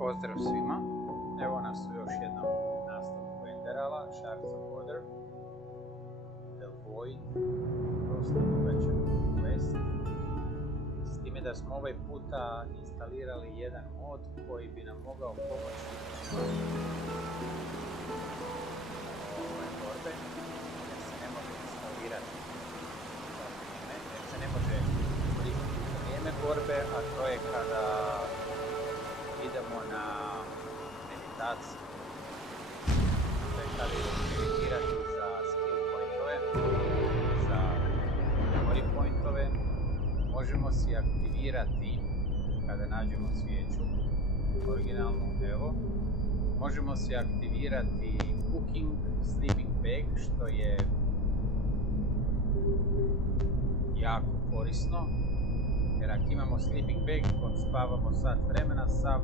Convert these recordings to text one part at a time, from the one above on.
Pozdrav svima, evo nas u još jednom nastavku Enderala, Shards of Water, The Void, dosta dugačak quest, s time da smo ovaj puta instalirali jedan mod koji bi nam mogao pomoći ove borbe, jer se ne može instalirati za vrijeme, jer se ne može koristiti za vrijeme borbe, a to je kada idemo na meditaciju. To je kada idemo meditirati za skill pointove, za memory pointove. Možemo si aktivirati kada nađemo svijeću, originalnu, evo. Možemo si aktivirati cooking sleeping bag, što je jako korisno. Jer ako imamo sleeping bag, spavamo sat vremena, sav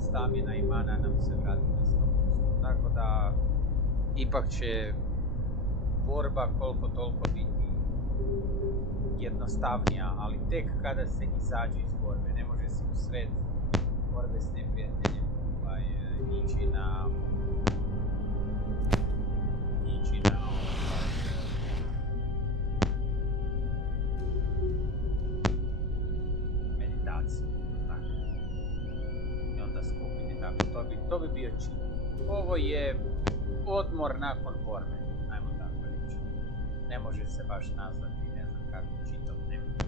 stamina i mana nam se vrati na 100%. Tako da, ipak će borba koliko toliko biti jednostavnija, ali tek kada se izađe iz borbe. Ne može se u sred borbe s neprijateljem ići na meditaciju. Tako. I onda skupiti tako. To bi bio čin. Ovo je odmor nakon borbe, ajmo tako reći. Ne može se baš nazvati, ne znam kako, čitav dnevnik.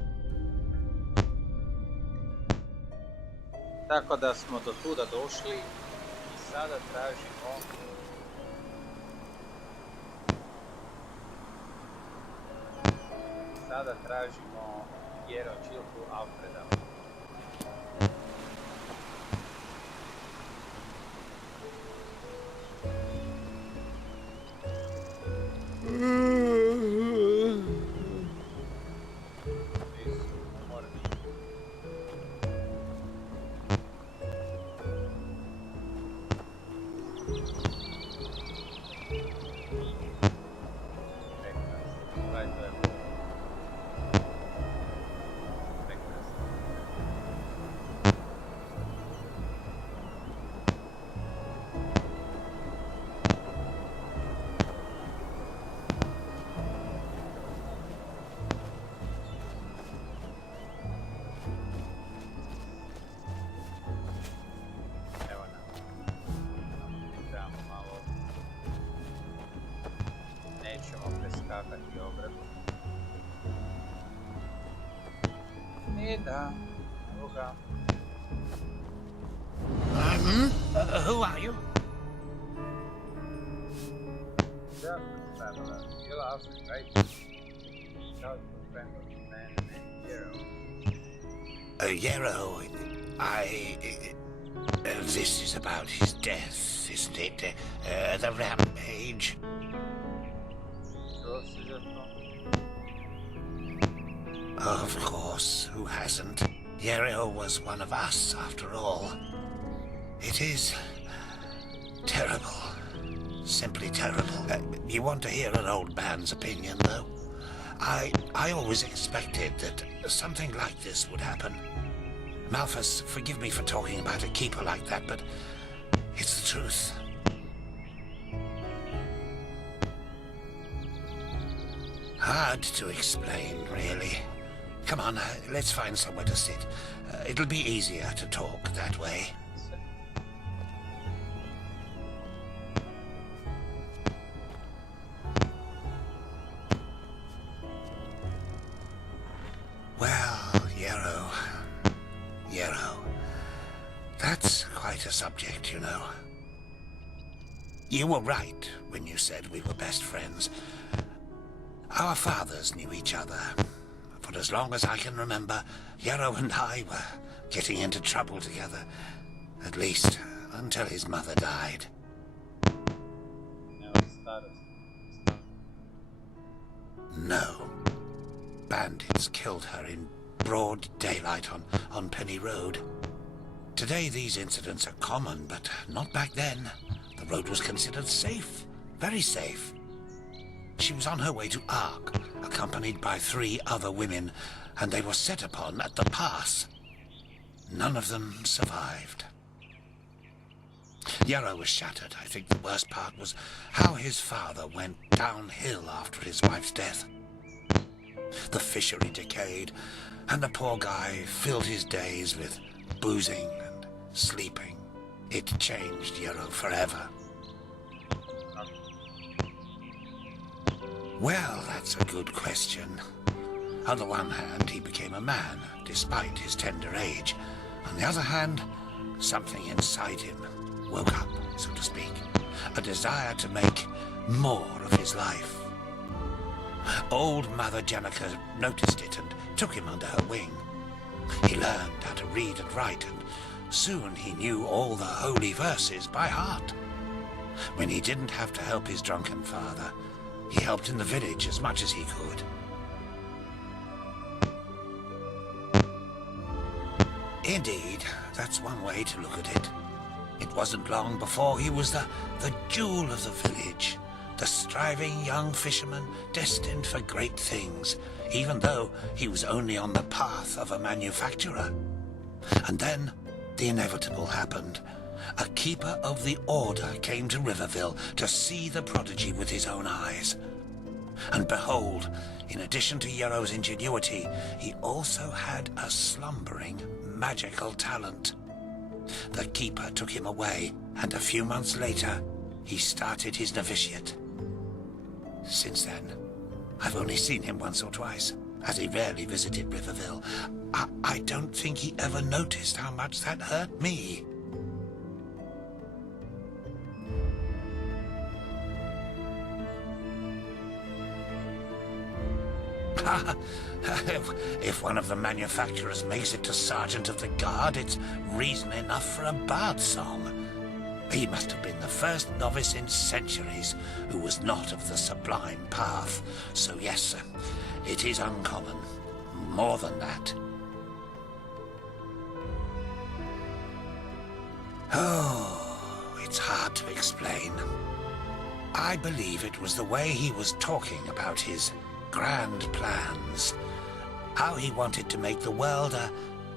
Tako da smo do tuda došli i sada tražimo Čilku Alfreda. Nećemo preskakati ogradu. Da, evo ga. Who are you? Just a traveler. You're Alfred, right? Not a friend of a man named Yarrow. Yarrow, this is about his death, isn't it? The rampage. Of course, who hasn't? Yarrow was one of us, after all. It is terrible. Simply terrible. You want to hear an old man's opinion, though? I always expected that something like this would happen. Malthus, forgive me for talking about a keeper like that, but it's the truth. Hard to explain, really. Come on, let's find somewhere to sit. It'll be easier to talk that way. Well, Yarrow. That's quite a subject, you know. You were right when you said we were best friends. Our fathers knew each other. For as long as I can remember, Yarrow and I were getting into trouble together. At least, until his mother died. No. Bandits killed her in broad daylight on Penny Road. Today these incidents are common, but not back then. The road was considered safe. Very safe. She was on her way to Ark, accompanied by 3 other women, and they were set upon at the pass. None of them survived. Yarrow was shattered. I think the worst part was how his father went downhill after his wife's death. The fishery decayed, and the poor guy filled his days with boozing and sleeping. It changed Yarrow forever. Well, that's a good question. On the one hand, he became a man, despite his tender age. On the other hand, something inside him woke up, so to speak. A desire to make more of his life. Old Mother Jenica noticed it and took him under her wing. He learned how to read and write, and soon he knew all the holy verses by heart. When he didn't have to help his drunken father, he helped in the village as much as he could. Indeed, that's one way to look at it. It wasn't long before he was the jewel of the village, the striving young fisherman destined for great things, even though he was only on the path of a manufacturer. And then the inevitable happened. A keeper of the order came to Riverville to see the prodigy with his own eyes. And behold, in addition to Yarrow's ingenuity, he also had a slumbering magical talent. The keeper took him away, and a few months later, he started his novitiate. Since then, I've only seen him once or twice, as he rarely visited Riverville. I don't think he ever noticed how much that hurt me. If one of the manufacturers makes it to Sergeant of the Guard, it's reason enough for a bard song. He must have been the first novice in centuries who was not of the sublime path. So yes, it is uncommon. More than that. Oh, it's hard to explain. I believe it was the way he was talking about his grand plans. How he wanted to make the world a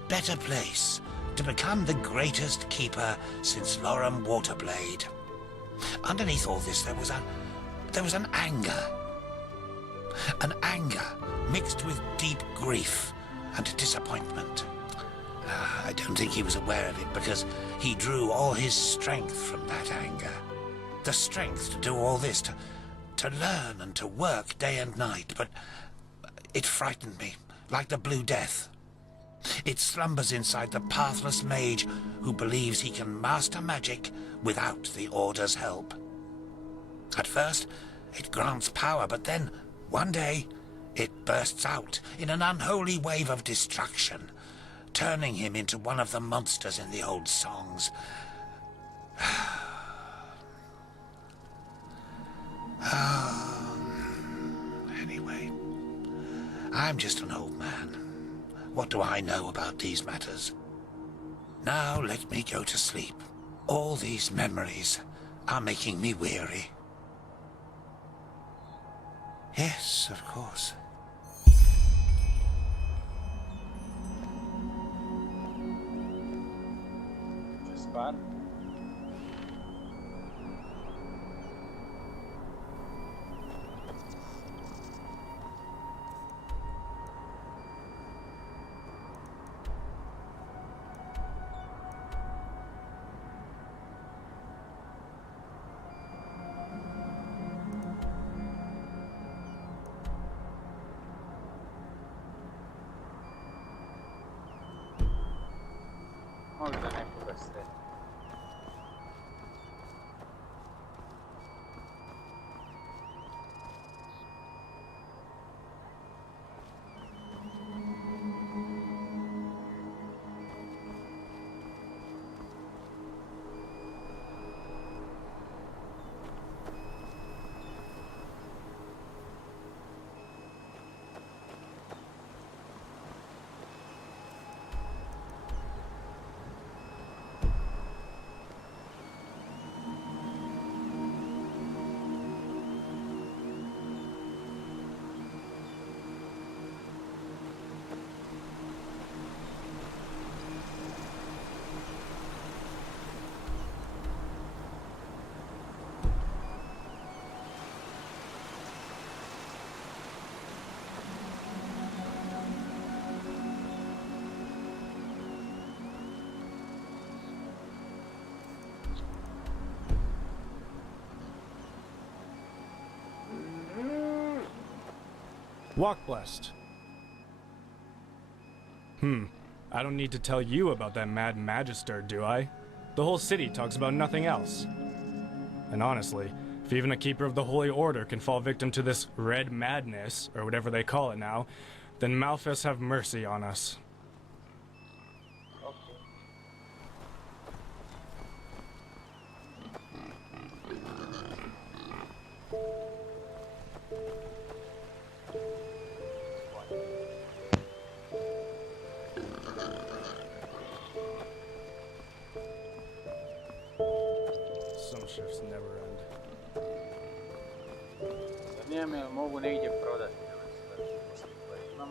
better place, to become the greatest keeper since Lorem Waterblade. Underneath all this there was an anger. An anger mixed with deep grief and disappointment. I don't think he was aware of it because he drew all his strength from that anger. The strength to do all this, to learn and to work day and night, but it frightened me, like the Blue Death. It slumbers inside the pathless mage who believes he can master magic without the Order's help. At first, it grants power, but then, one day, it bursts out in an unholy wave of destruction, turning him into one of the monsters in the old songs. Anyway, I'm just an old man. What do I know about these matters? Now let me go to sleep. All these memories are making me weary. Yes, of course. Spot. Možda nekoga sretno. Walk blessed. I don't need to tell you about that mad magister, do I? The whole city talks about nothing else. And honestly, if even a keeper of the Holy Order can fall victim to this red madness, or whatever they call it now, then Malphus have mercy on us. Some shifts never end. Zanima me jel mogu negdje prodati ove stvari koje imam.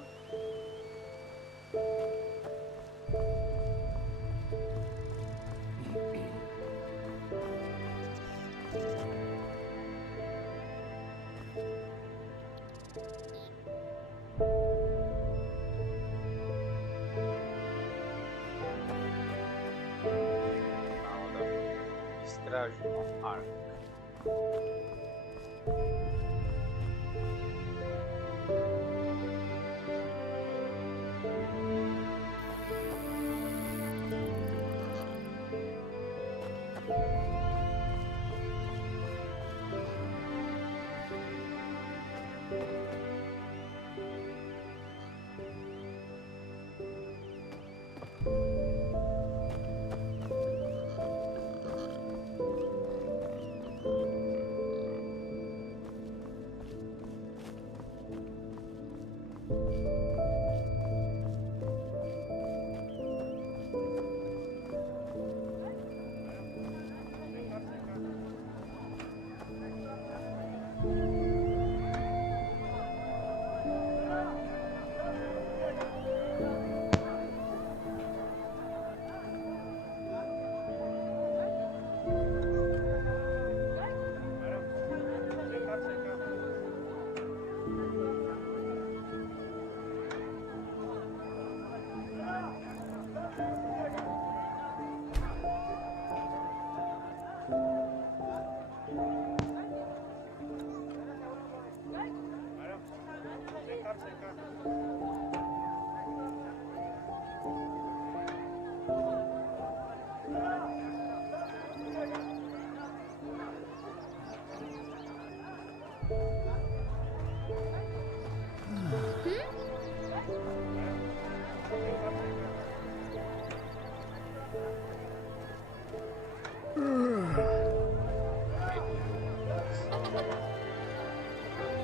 A onda istražimo Ark.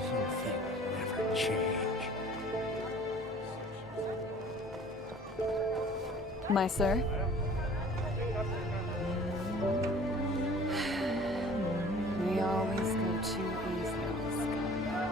Some things never change. My sir? We always go too easy on this guy.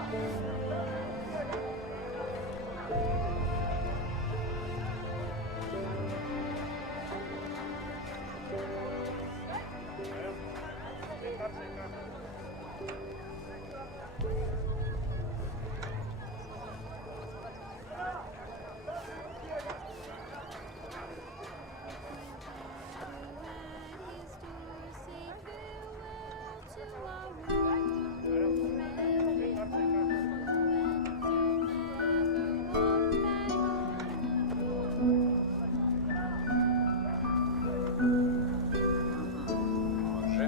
Može.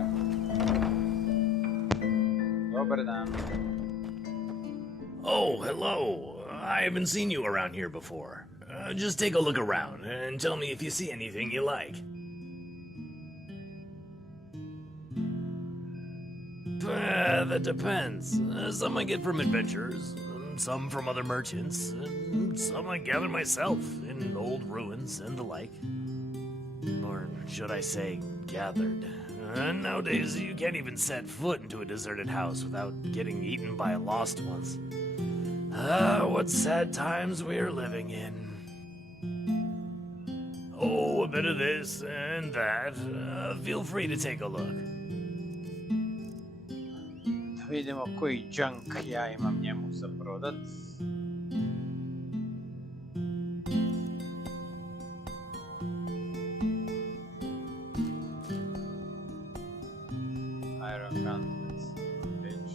Dobar dan. Oh, hello. I haven't seen you around here before. Just take a look around and tell me if you see anything you like. That depends. Some I get from adventurers, some from other merchants, and some I gather myself in old ruins and the like. Or should I say, gathered. Nowadays, you can't even set foot into a deserted house without getting eaten by lost ones. What sad times we're living in. Oh, a bit of this and that. Feel free to take a look. Da vidimo koji junk ja imam njemu za prodat. Iron gauntlets, već.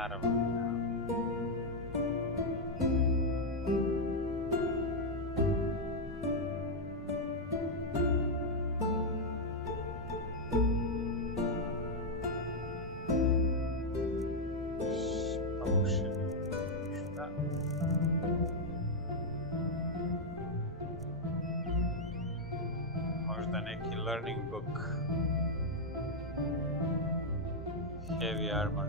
naravno. Možda neki learning book. Heavy armor.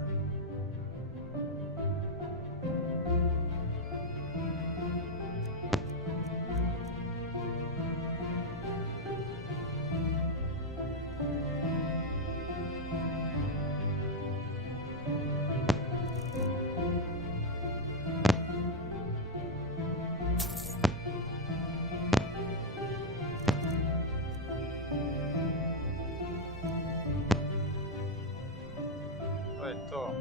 To je to.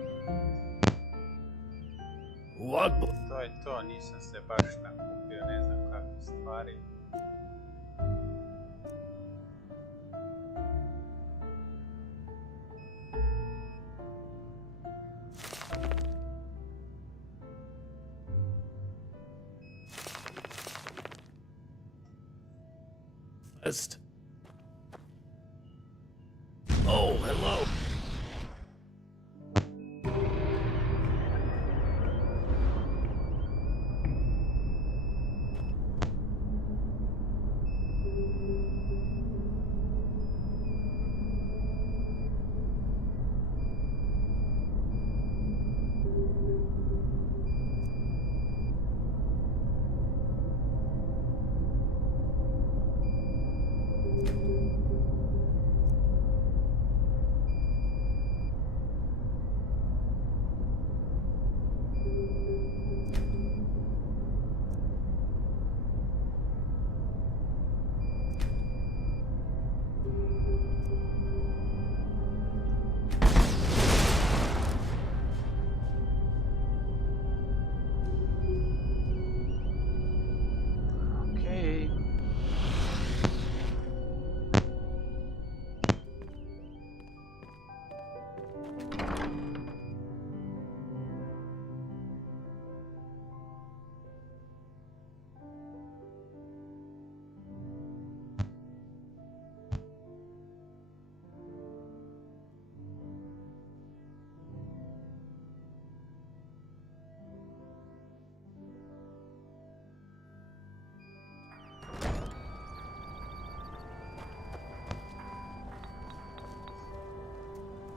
What? To je to, nisam se baš nakupio, ne znam kakve stvari. List. Oh, hello. Okej.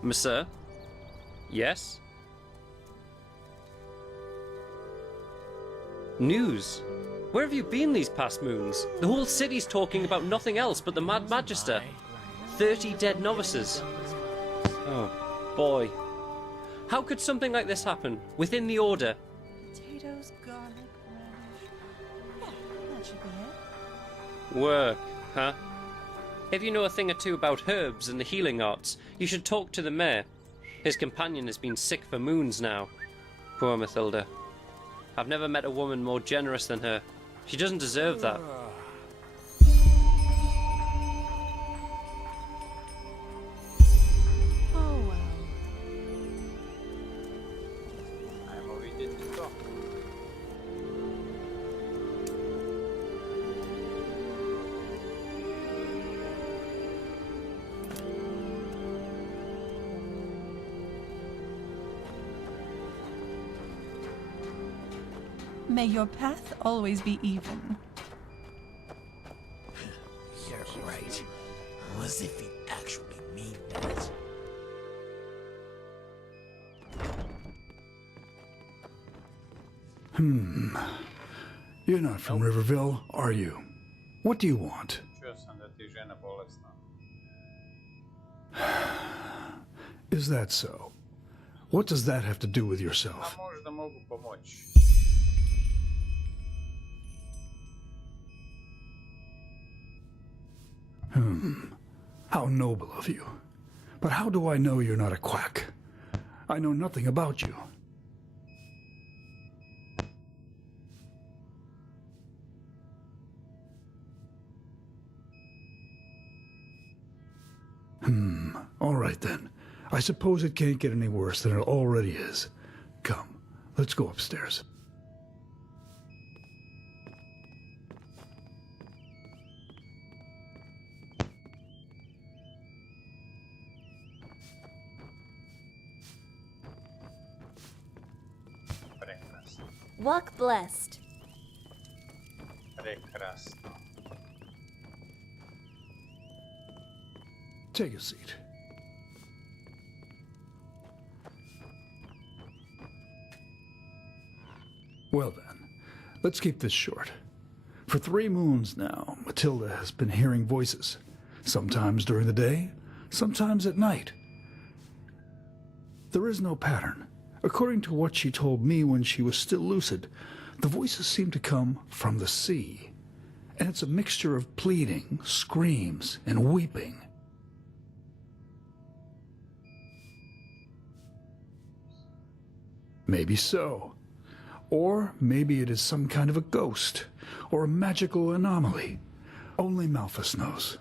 Monsieur? Yes? News? Where have you been these past moons? The whole city's talking about nothing else but the Mad Magister. 30 dead novices. Oh, boy. How could something like this happen? Within the Order? Potatoes, garlic, radish. Yeah, that should be it. Work, huh? If you know a thing or two about herbs and the healing arts, you should talk to the mayor. His companion has been sick for moons now. Poor Mathilda. I've never met a woman more generous than her. She doesn't deserve that. Oh well. Ajmo vidjeti to. May your path always be even. You're right. As if he actually mean that. You're not from Riverville, are you? What do you want? Čuo sam da ti je žena bolesna. Is that so? What does that have to do with A yourself? možda mogu pomoći. How noble of you. But how do I know you're not a quack? I know nothing about you. All right then. I suppose it can't get any worse than it already is. Come, let's go upstairs. Prekrasno, Walk blessed. prekrasno. Take a seat. Well then, let's keep this short. For 3 moons now, Matilda has been hearing voices. Sometimes during the day, sometimes at night. There is no pattern. According to what she told me when she was still lucid, the voices seem to come from the sea. And it's a mixture of pleading, screams, and weeping. Maybe so. Or maybe it is some kind of a ghost, or a magical anomaly. Only Malphus knows.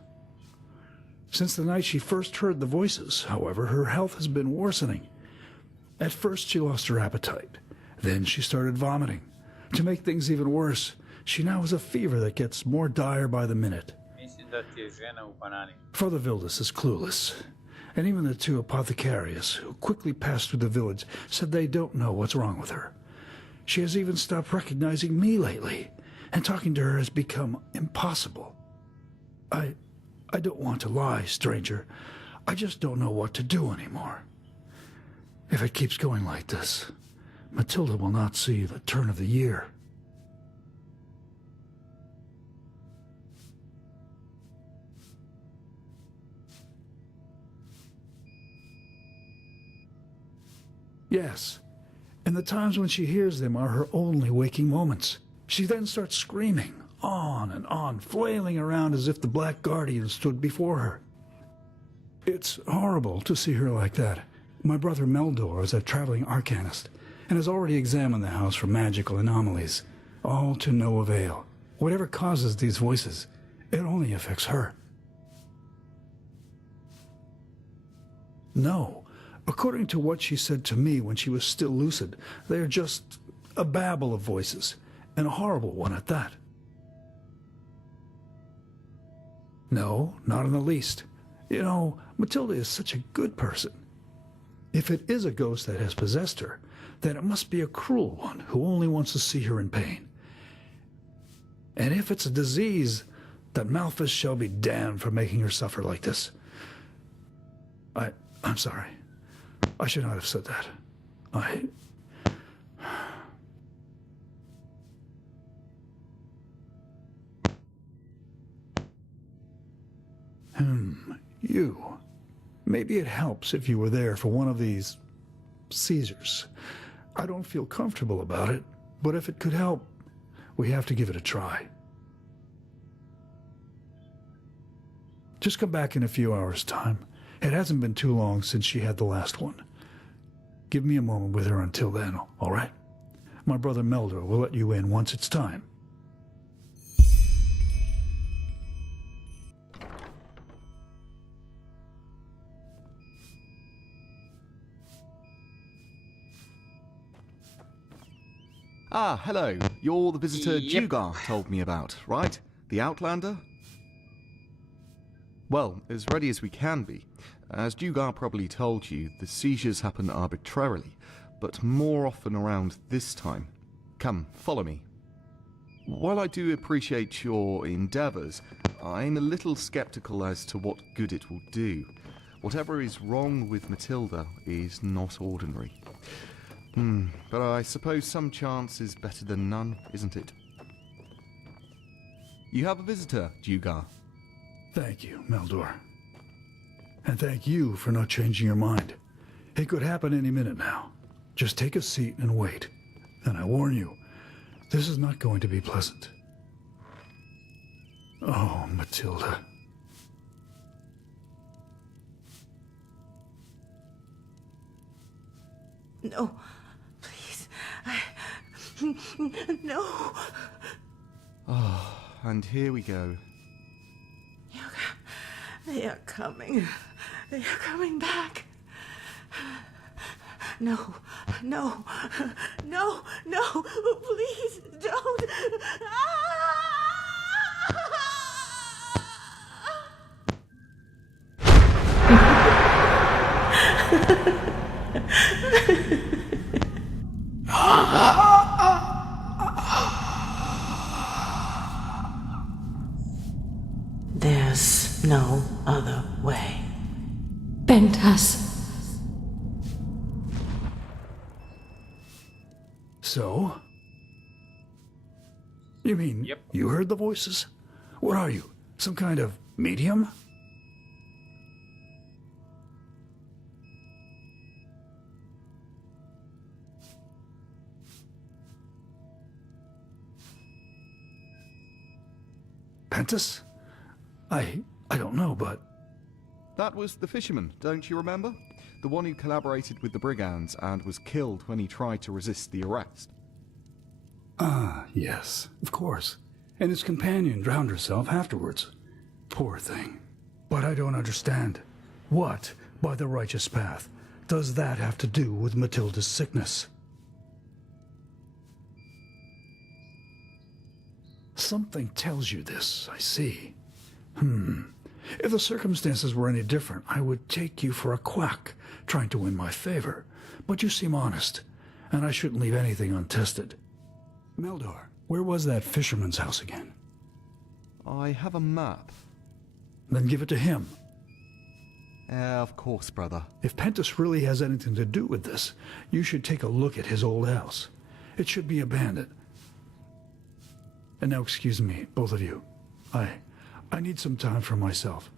Since the night she first heard the voices, however, her health has been worsening. At first she lost her appetite. Then she started vomiting. To make things even worse, she now has a fever that gets more dire by the minute. Mislim da ti je žena u banani. Father Vildus is clueless. And even the 2 apothecarius, who quickly passed through the village, said they don't know what's wrong with her. She has even stopped recognizing me lately, and talking to her has become impossible. I don't want to lie, stranger. I just don't know what to do anymore. If it keeps going like this, Matilda will not see the turn of the year. Yes, and the times when she hears them are her only waking moments. She then starts screaming, on and on, flailing around as if the Black Guardian stood before her. It's horrible to see her like that. My brother Meldor is a traveling arcanist, and has already examined the house for magical anomalies, all to no avail. Whatever causes these voices, it only affects her. No. According to what she said to me when she was still lucid, they are just a babble of voices, and a horrible one at that. No, not in the least. You know, Matilda is such a good person. If it is a ghost that has possessed her, then it must be a cruel one who only wants to see her in pain. And if it's a disease, then Malphus shall be damned for making her suffer like this. I'm sorry. I should not have said that. You. Maybe it helps if you were there for one of these seizures. I don't feel comfortable about it, but if it could help, we have to give it a try. Just come back in a few hours' time. It hasn't been too long since she had the last one. Give me a moment with her until then, all right? My brother Meldor will let you in once it's time. Ah, hello. You're the visitor Yep. Dugar told me about, right? The Outlander? Well, as ready as we can be. As Dugar probably told you, the seizures happen arbitrarily, but more often around this time. Come, follow me. While I do appreciate your endeavours, I'm a little sceptical as to what good it will do. Whatever is wrong with Matilda is not ordinary. But I suppose some chance is better than none, isn't it? You have a visitor, Dugar. Thank you, Meldor. And thank you for not changing your mind. It could happen any minute now. Just take a seat and wait. And I warn you, this is not going to be pleasant. Oh, Matilda. No, please. No. Oh, and here we go. They are coming. They are coming back. No, No. No. No. Please don't. There's no other way. Pentas. So? You mean Yep. you heard the voices? What are you? Some kind of medium? Pentas? I don't know, but That was the fisherman, don't you remember? The one who collaborated with the brigands and was killed when he tried to resist the arrest. ah, yes, of course. And his companion drowned herself afterwards. Poor thing. But I don't understand. What, by the righteous path, does that have to do with Matilda's sickness? Something tells you this, I see. If the circumstances were any different, I would take you for a quack, trying to win my favor. But you seem honest, and I shouldn't leave anything untested. Meldor, where was that fisherman's house again? I have a map. Then give it to him. Of course, brother. If Pentas really has anything to do with this, you should take a look at his old house. It should be abandoned. And now excuse me, both of you. I need some time for myself.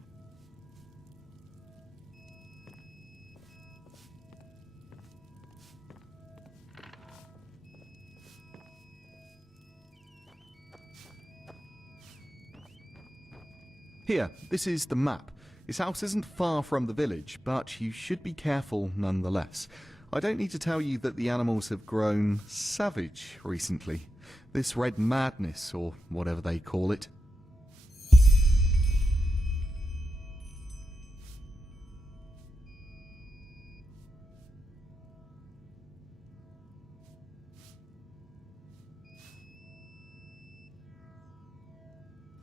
Here, this is the map. His house isn't far from the village, but you should be careful nonetheless. I don't need to tell you that the animals have grown savage recently. This red madness, or whatever they call it.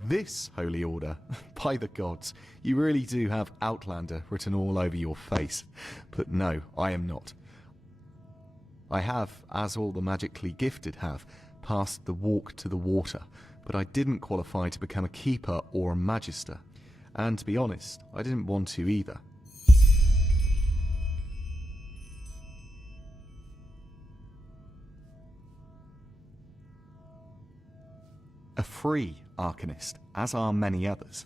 This holy order, by the gods, you really do have Outlander written all over your face. But no, I am not. I have, as all the magically gifted have, passed the walk to the water, but I didn't qualify to become a keeper or a magister. And to be honest, I didn't want to either. A free Arcanist, as are many others.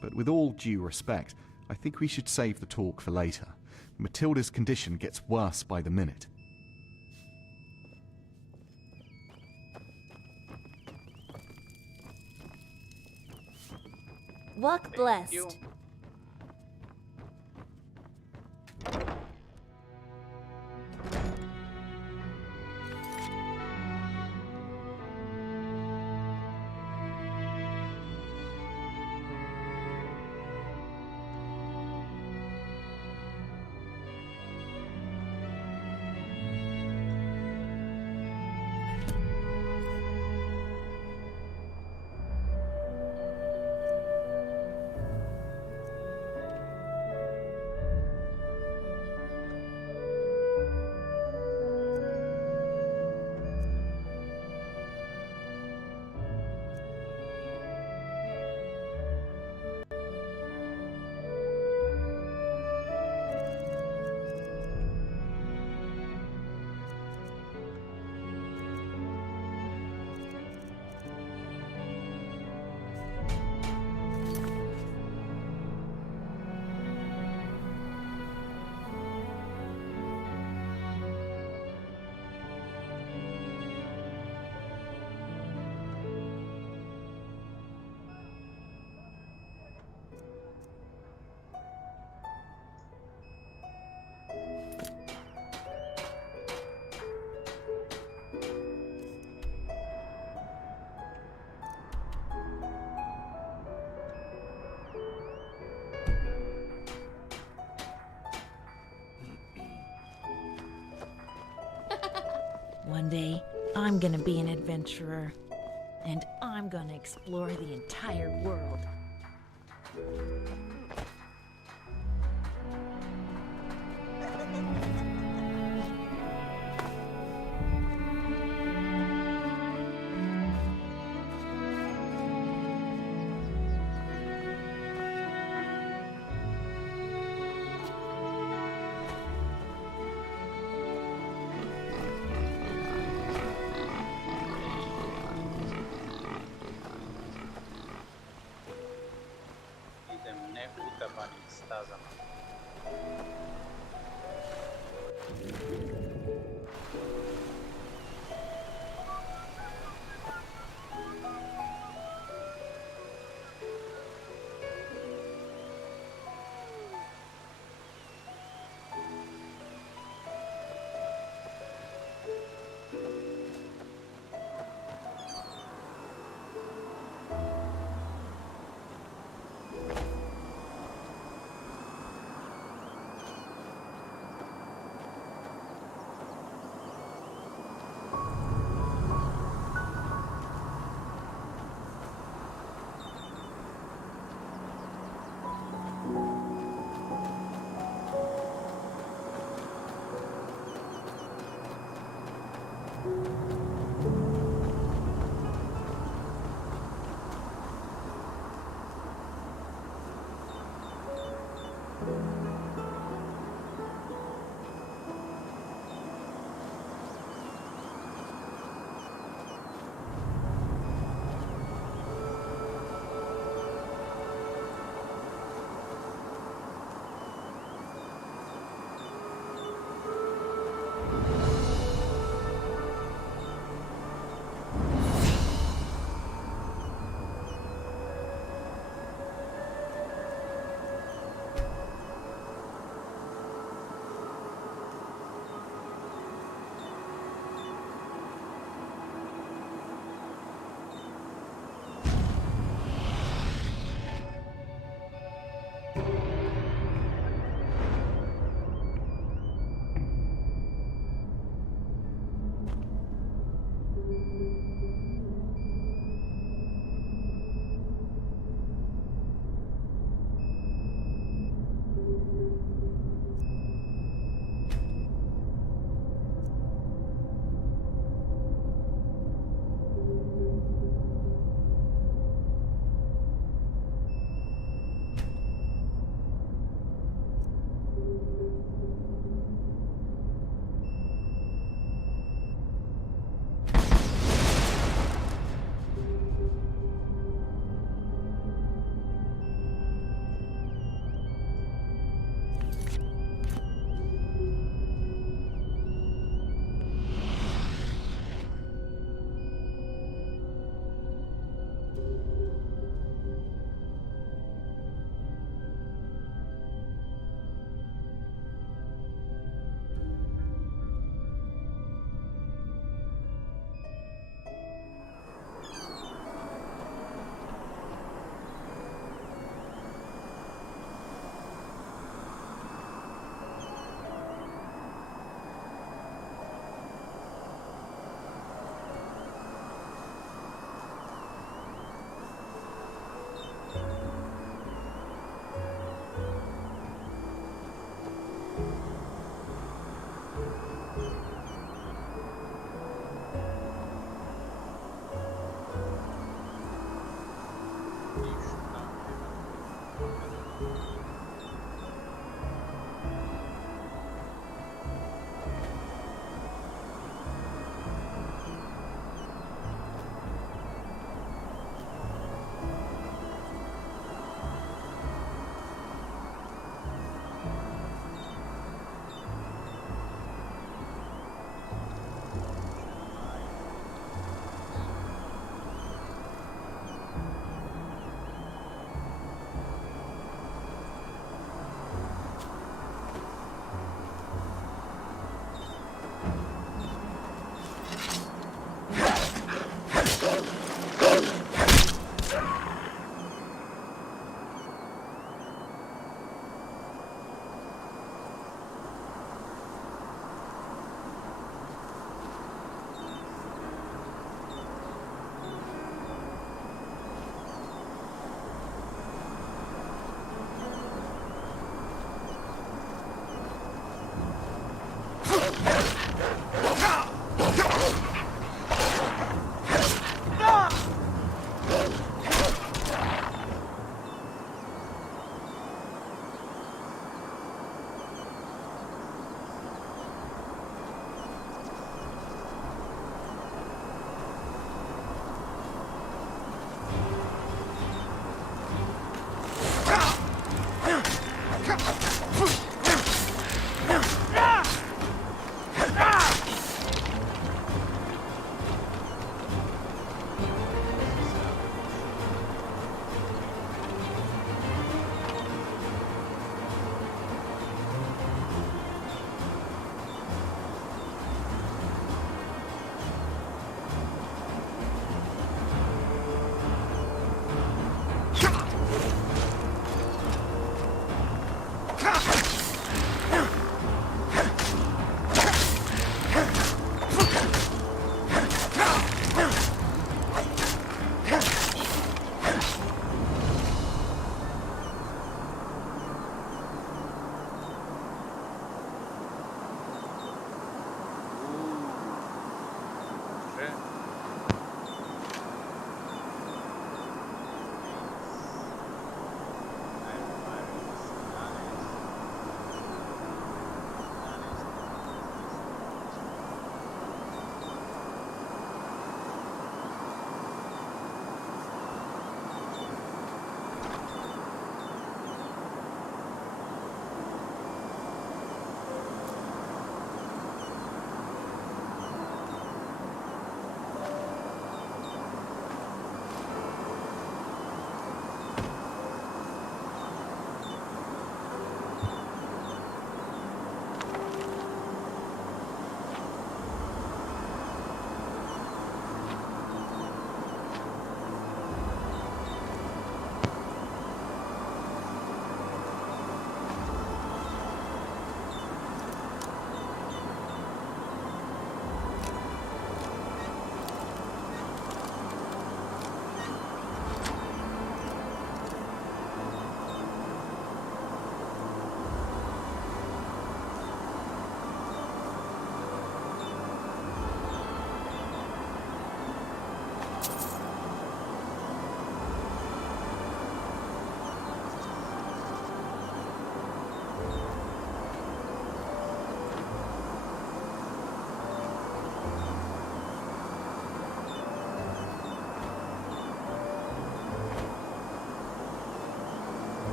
But with all due respect, I think we should save the talk for later. Matilda's condition gets worse by the minute. Walk blessed. you. One day, I'm gonna be an adventurer, and I'm gonna explore the entire world. Idem neutabanim stazama.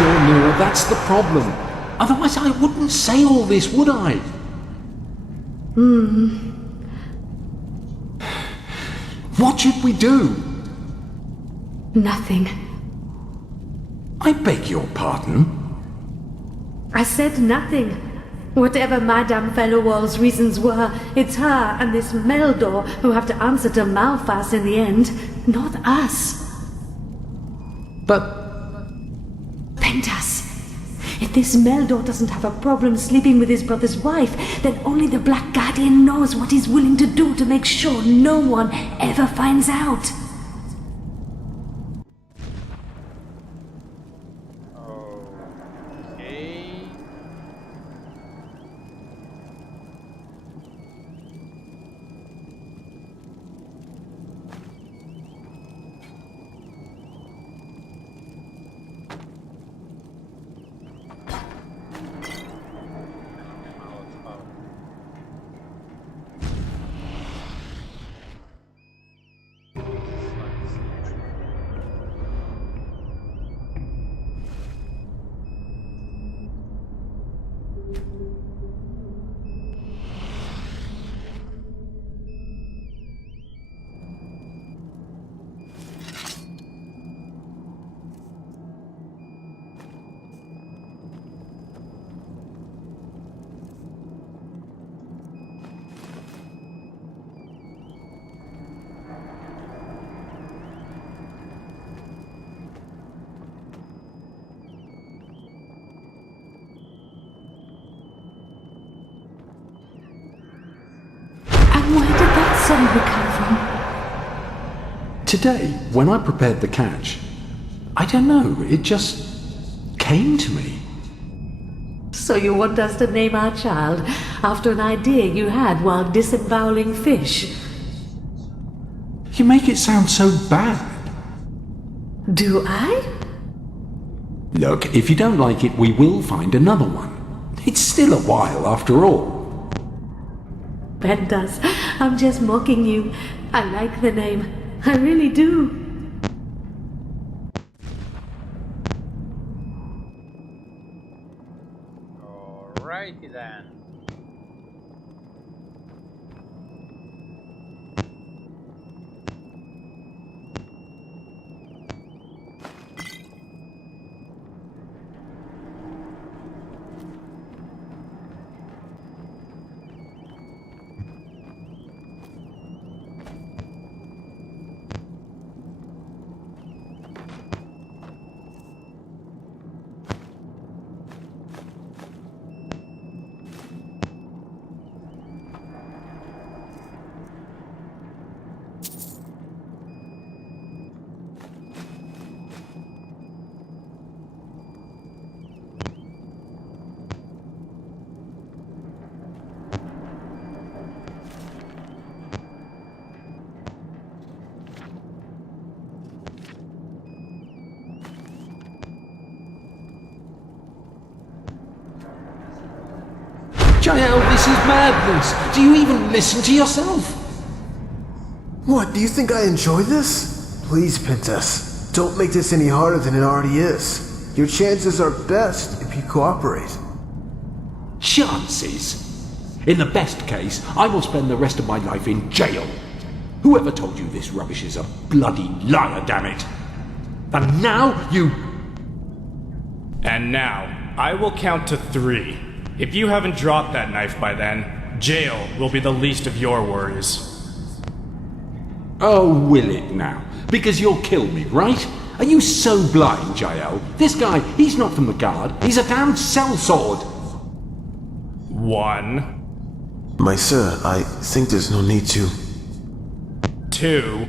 sure, Nira, that's the problem. Otherwise I wouldn't say all this, would I? What should we do? Nothing. I beg your pardon? I said nothing. Whatever Madame Fellowall's reasons were, it's her and this Meldor who have to answer to Malphas in the end, not us. But... Pentas, if this Meldor doesn't have a problem sleeping with his brother's wife, then only the Black Guardian knows what he's willing to do to make sure no one ever finds out. Okay. And where did that suddenly come from? Today, when I prepared the catch, I don't know, it just came to me. So you want us to name our child after an idea you had while disemboweling fish? You make it sound so bad. Do I? Look, if you don't like it, we will find another one. It's still a while, after all. Pentas, I'm just mocking you. I like the name. I really do. Alrighty then. Jael, this is madness. Do you even listen to yourself? What, do you think I enjoy this? Please, Princess, don't make this any harder than it already is. Your chances are best if you cooperate. Chances? In the best case, I will spend the rest of my life in jail. Whoever told you this rubbish is a bloody liar, damn it. And now you... And now, I will count to 3. If you haven't dropped that knife by then, jail will be the least of your worries. Oh, will it now? Because you'll kill me, right? Are you so blind, Jael? This guy, he's not from the guard. He's a damned sellsword. 1. My sir, I think there's no need to... 2.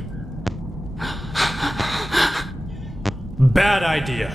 Bad idea.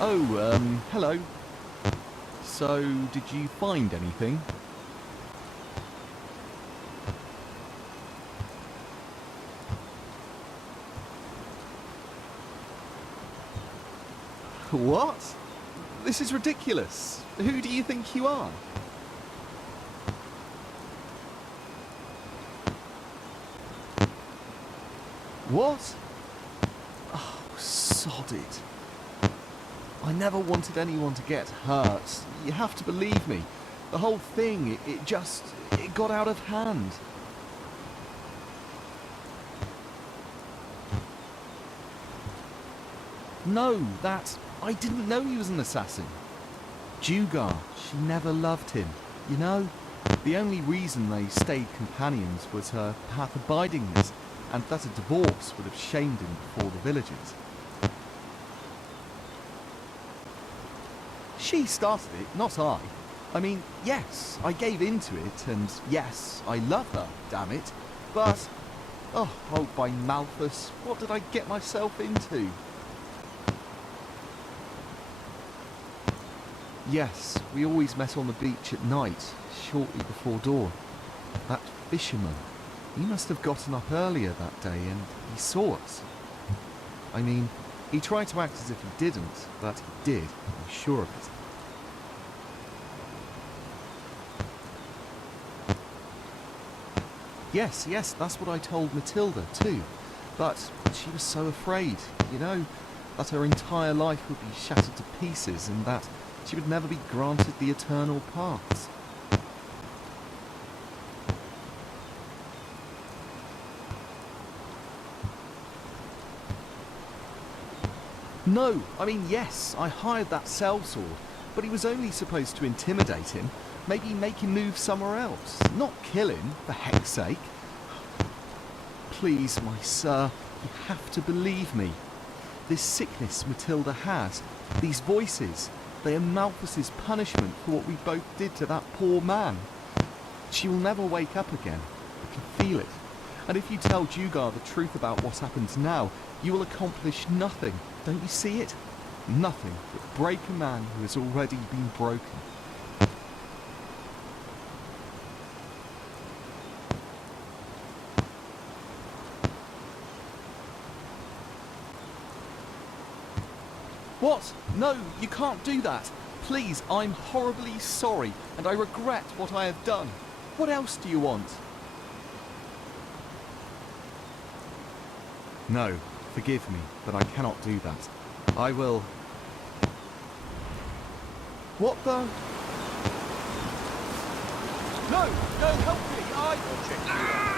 Oh, hello. So, did you find anything? What? This is ridiculous. Who do you think you are? What? Oh, sod it. I never wanted anyone to get hurt. You have to believe me. The whole thing, it got out of hand. No, I didn't know he was an assassin. Dugar, she never loved him. You know, the only reason they stayed companions was her path abidingness, and that a divorce would have shamed him before the villagers. She started it, not I. I mean, yes, I gave into it, and yes, I love her, damn it. But, oh by Malthus, what did I get myself into? Yes, we always met on the beach at night, shortly before dawn. That fisherman, he must have gotten up earlier that day and he saw us. I mean, he tried to act as if he didn't, but he did, I'm sure of it. Yes, that's what I told Matilda too. But she was so afraid, you know, that her entire life would be shattered to pieces and that she would never be granted the eternal paths. No, I mean, yes, I hired that sellsword, but he was only supposed to intimidate him, maybe make him move somewhere else, not kill him, for heck's sake. Please, my sir, you have to believe me. This sickness Matilda has, these voices, they are Malthus's punishment for what we both did to that poor man. She will never wake up again. I can feel it. And if you tell Dugar the truth about what happens now, you will accomplish nothing. Don't you see it? Nothing but break a man who has already been broken. What? No, you can't do that. Please, I'm horribly sorry, and I regret what I have done. What else do you want? No, forgive me, but I cannot do that. I will... What the... No, help me, Go check you out.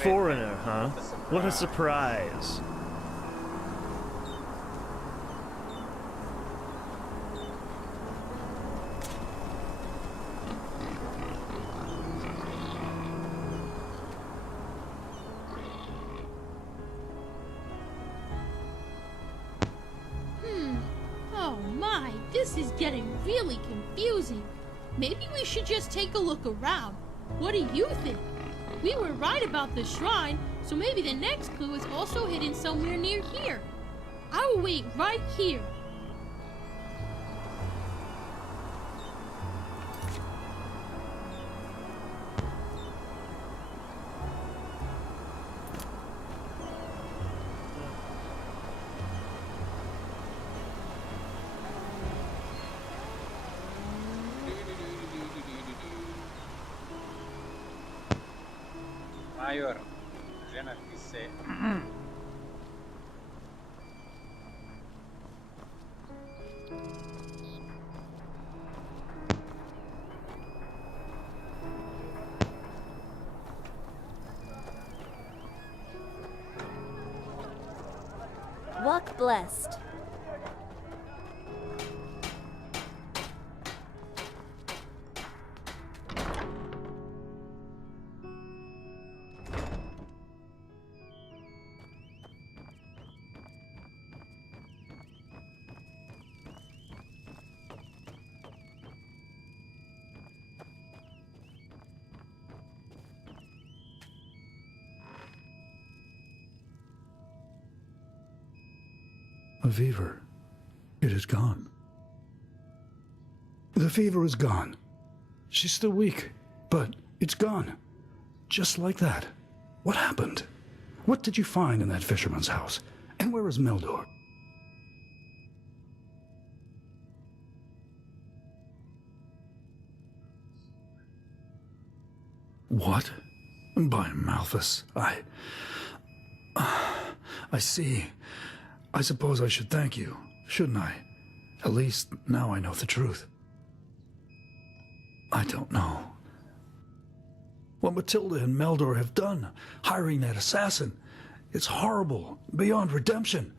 foreigner, huh? What a surprise. Oh my, this is getting really confusing. Maybe we should just take a look around. What do you think? We were right about the shrine, so maybe the next clue is also hidden somewhere near here. I will wait right here. Major, žena ti se... Walk blessed. The fever, it is gone. The fever is gone. She's still weak, but it's gone. Just like that. What happened? What did you find in that fisherman's house? And where is Meldor? What? By Malthus, I see. I suppose I should thank you, shouldn't I? At least now I know the truth. I don't know. What Matilda and Meldor have done, hiring that assassin, it's horrible, beyond redemption.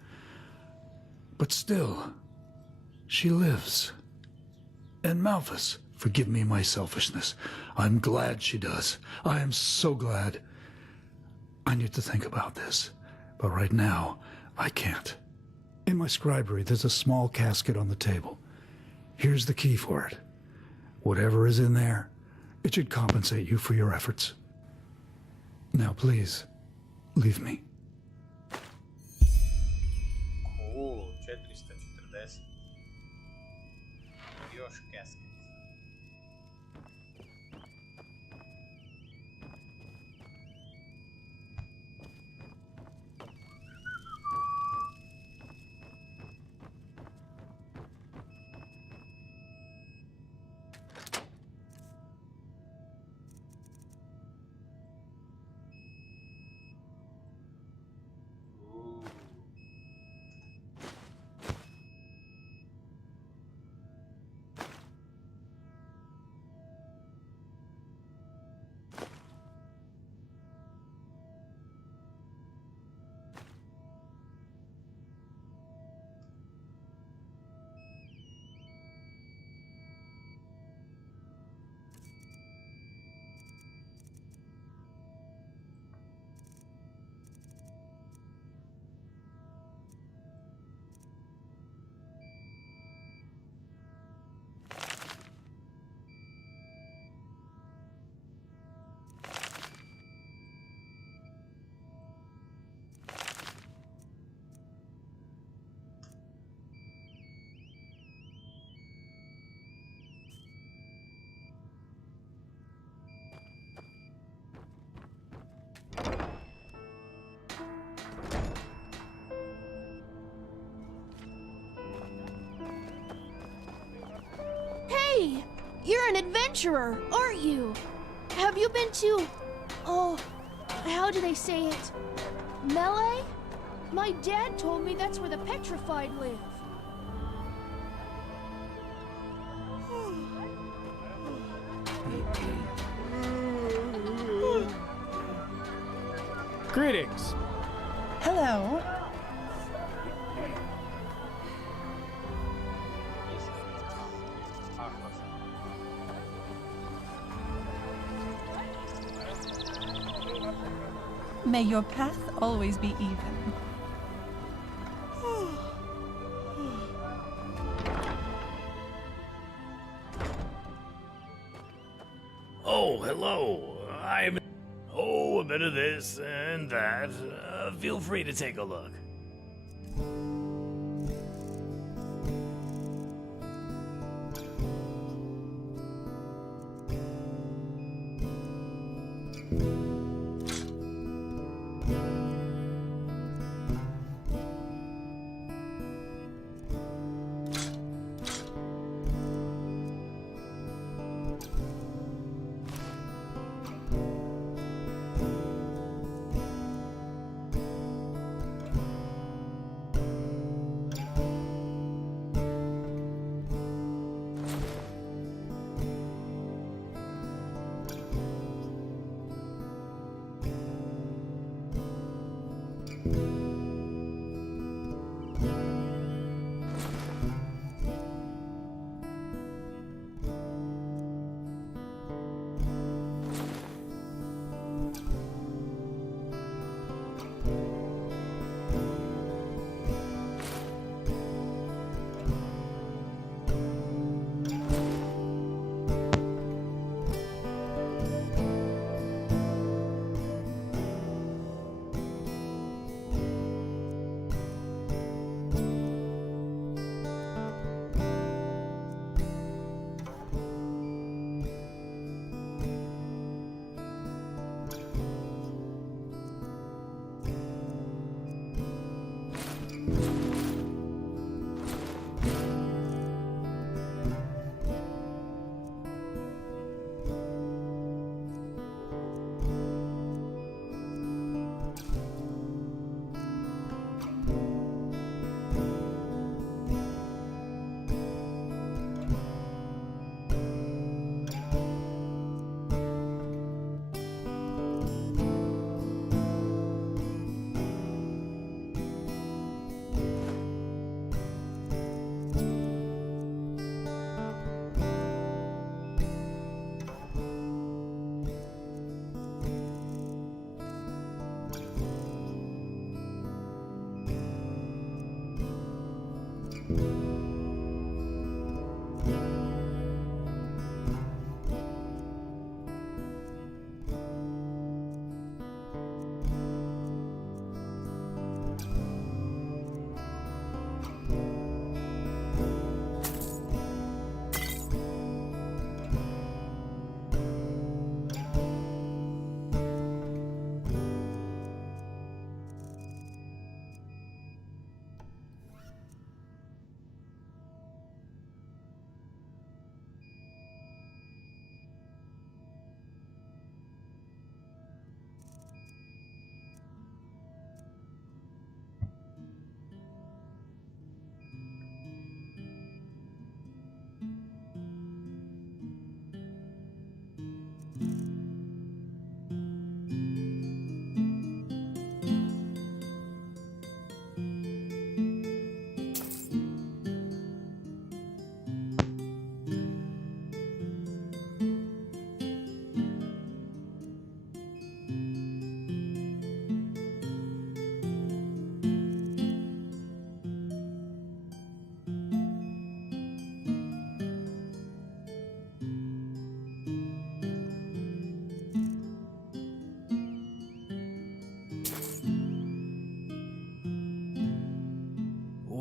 But still, she lives. And Malthus, forgive me my selfishness. I'm glad she does. I am so glad. I need to think about this, but right now, I can't. In my scribery, there's a small casket on the table. Here's the key for it. Whatever is in there, it should compensate you for your efforts. Now, please, leave me. Cool, 440. Još casket. Hey! You're an adventurer, aren't you? Have you been to... oh, how do they say it? Melee? My dad told me that's where the petrified live. Greetings. Hello. May your path always be even. Oh, hello. A bit of this and that. Feel free to take a look.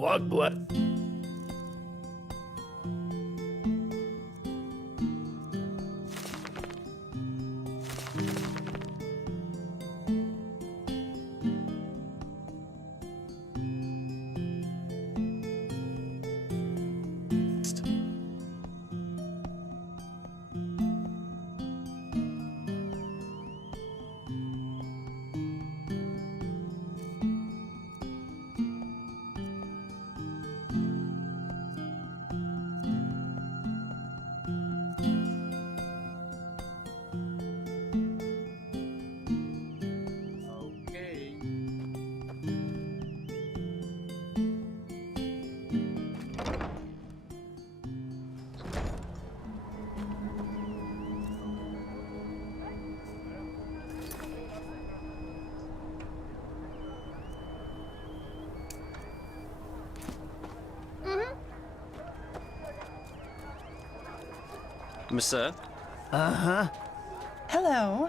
What blood? Monsieur? Uh-huh. Hello.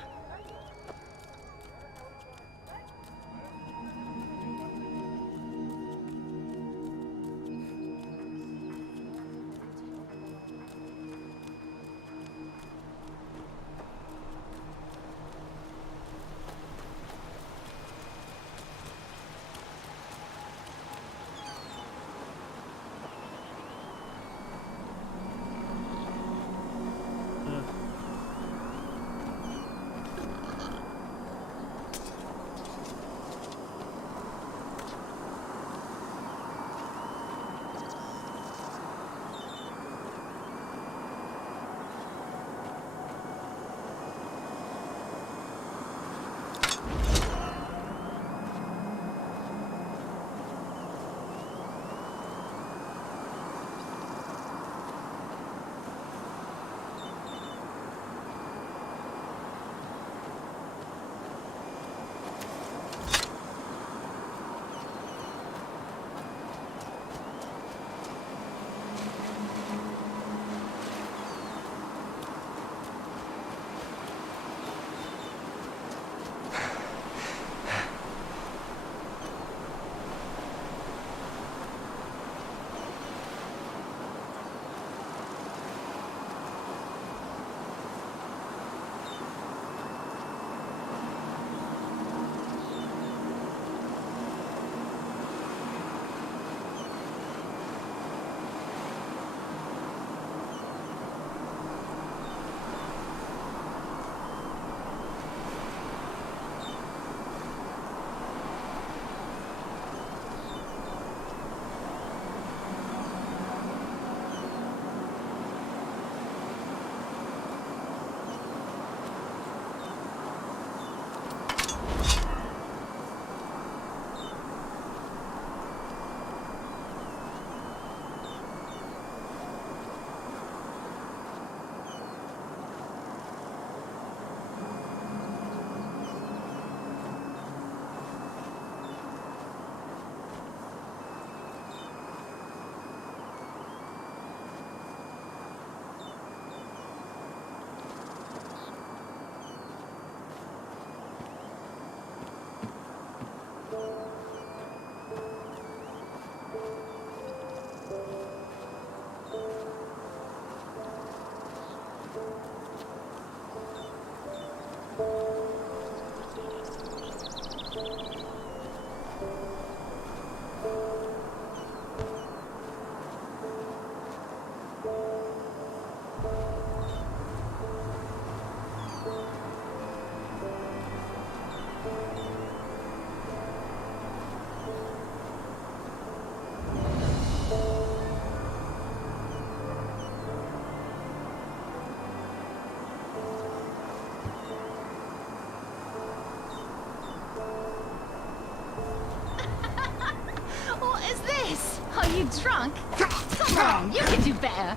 Are you drunk? Come on, you can do better.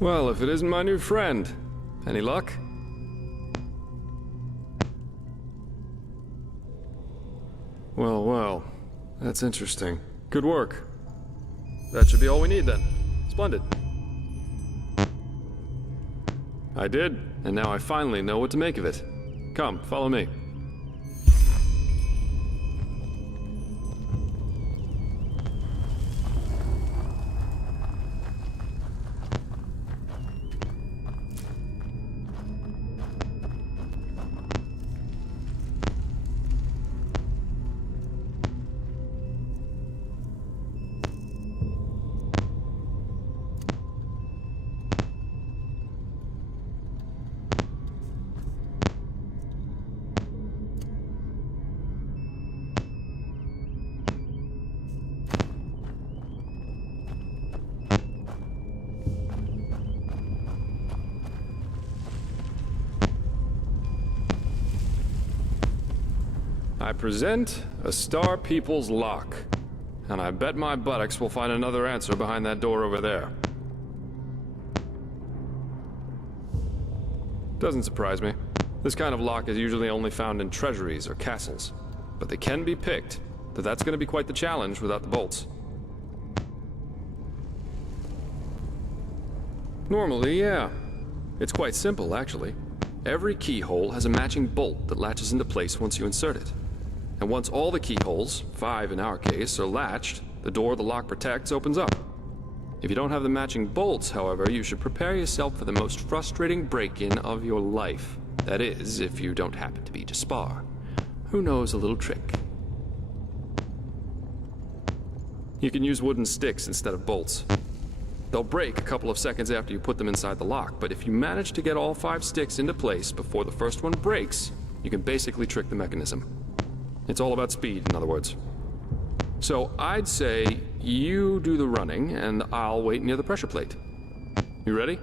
Well, if it isn't my new friend. Any luck? Well, well. That's interesting. Good work. That should be all we need then. Splendid. I did, and now I finally know what to make of it. Come, follow me. I present a Star People's lock, and I bet my buttocks we'll find another answer behind that door over there. Doesn't surprise me. This kind of lock is usually only found in treasuries or castles, but they can be picked, but that's going to be quite the challenge without the bolts. Normally, yeah. It's quite simple, actually. Every keyhole has a matching bolt that latches into place once you insert it. And once all the keyholes, 5 in our case, are latched, the door the lock protects opens up. If you don't have the matching bolts, however, you should prepare yourself for the most frustrating break-in of your life. That is, if you don't happen to be Jaspar, who knows a little trick. You can use wooden sticks instead of bolts. They'll break a couple of seconds after you put them inside the lock, but if you manage to get all 5 sticks into place before the first one breaks, you can basically trick the mechanism. It's all about speed, in other words. So I'd say you do the running, and I'll wait near the pressure plate. You ready?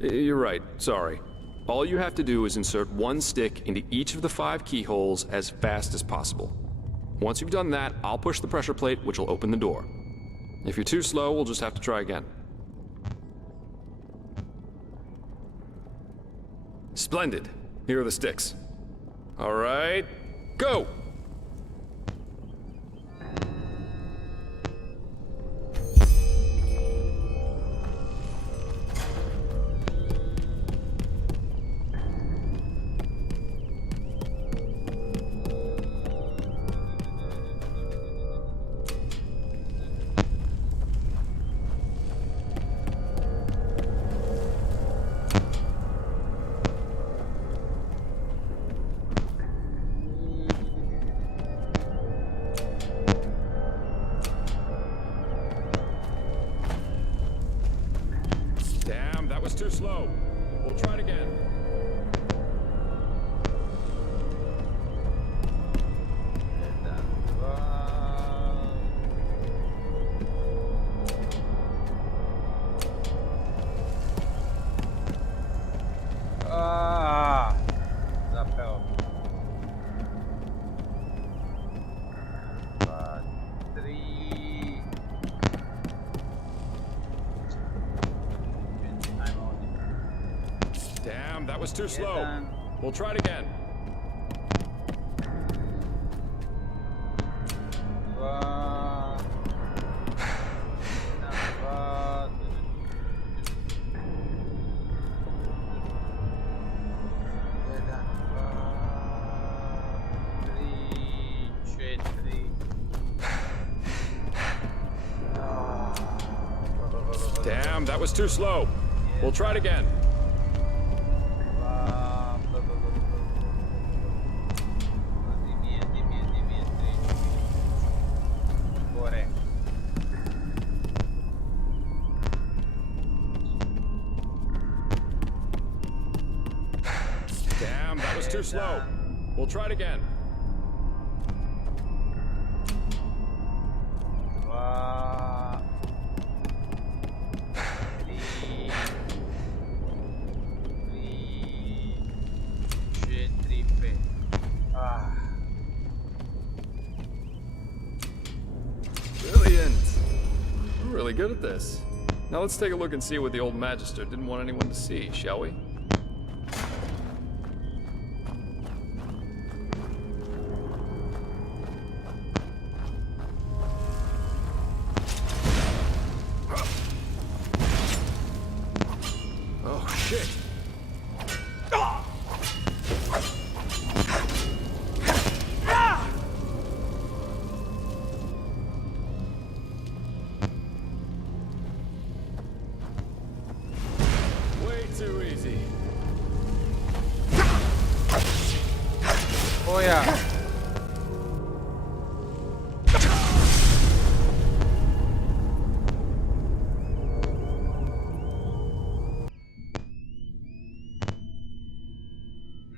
You're right, sorry. All you have to do is insert one stick into each of the 5 keyholes as fast as possible. Once you've done that, I'll push the pressure plate, which will open the door. If you're too slow, we'll just have to try again. Splendid. Here are the sticks. All right, go! Too slow. We'll try it again. Zapeo. 2, 3. Damn, that was too slow. We'll try it again. Damn, that was too slow. We'll try it again. Damn, that was too slow. We'll try it again. Brilliant. We're really good at this. Now let's take a look and see what the old Magister didn't want anyone to see, shall we? Oh, shit. Way too easy. Oh yeah.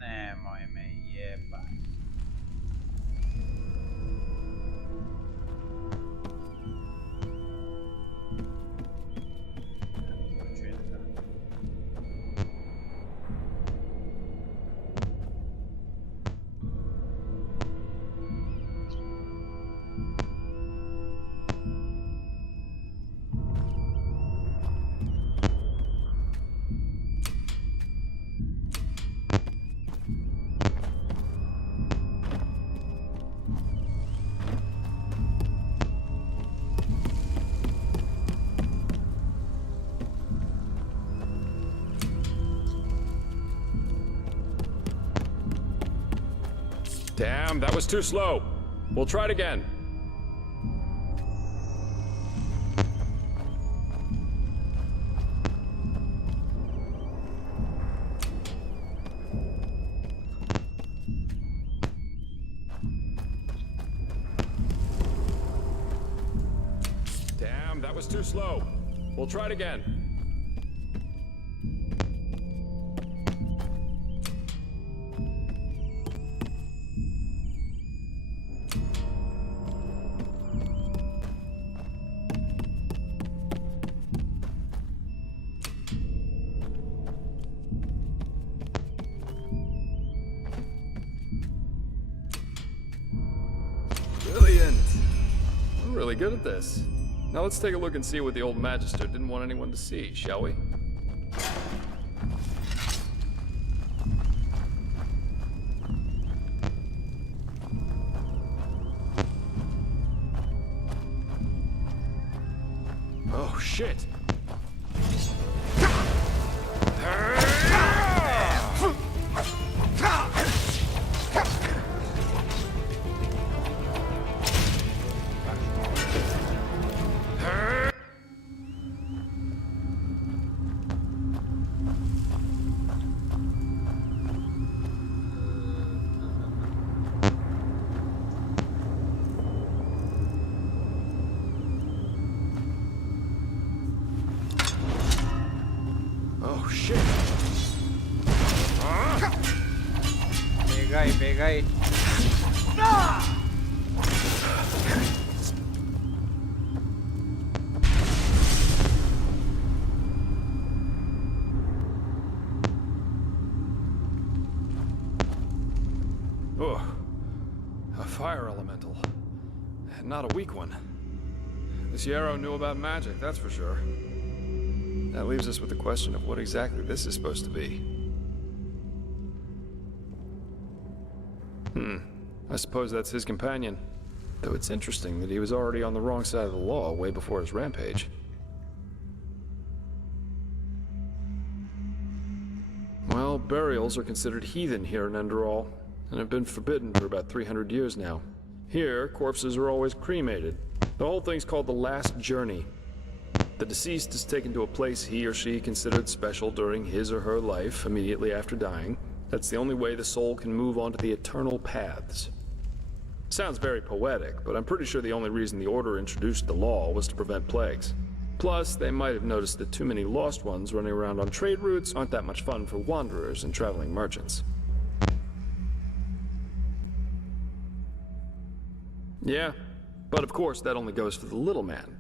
Nemoj me jebat. Damn, that was too slow. We'll try it again. Damn, that was too slow. We'll try it again. really good at this. Now let's take a look and see what the old Magister didn't want anyone to see, shall we? Oh, shit! Oh, shit! Бегай, бегай. Ugh. A fire elemental. Not a weak one. This Yarrow knew about magic, that's for sure. That leaves us with the question of what exactly this is supposed to be. I suppose that's his companion. Though it's interesting that he was already on the wrong side of the law way before his rampage. Well, burials are considered heathen here in Enderal, and have been forbidden for about 300 years now. Here, corpses are always cremated. The whole thing's called the Last Journey. The deceased is taken to a place he or she considered special during his or her life, immediately after dying. That's the only way the soul can move on to the eternal paths. Sounds very poetic, but I'm pretty sure the only reason the Order introduced the law was to prevent plagues. Plus, they might have noticed that too many lost ones running around on trade routes aren't that much fun for wanderers and traveling merchants. Yeah, but of course that only goes for the little man.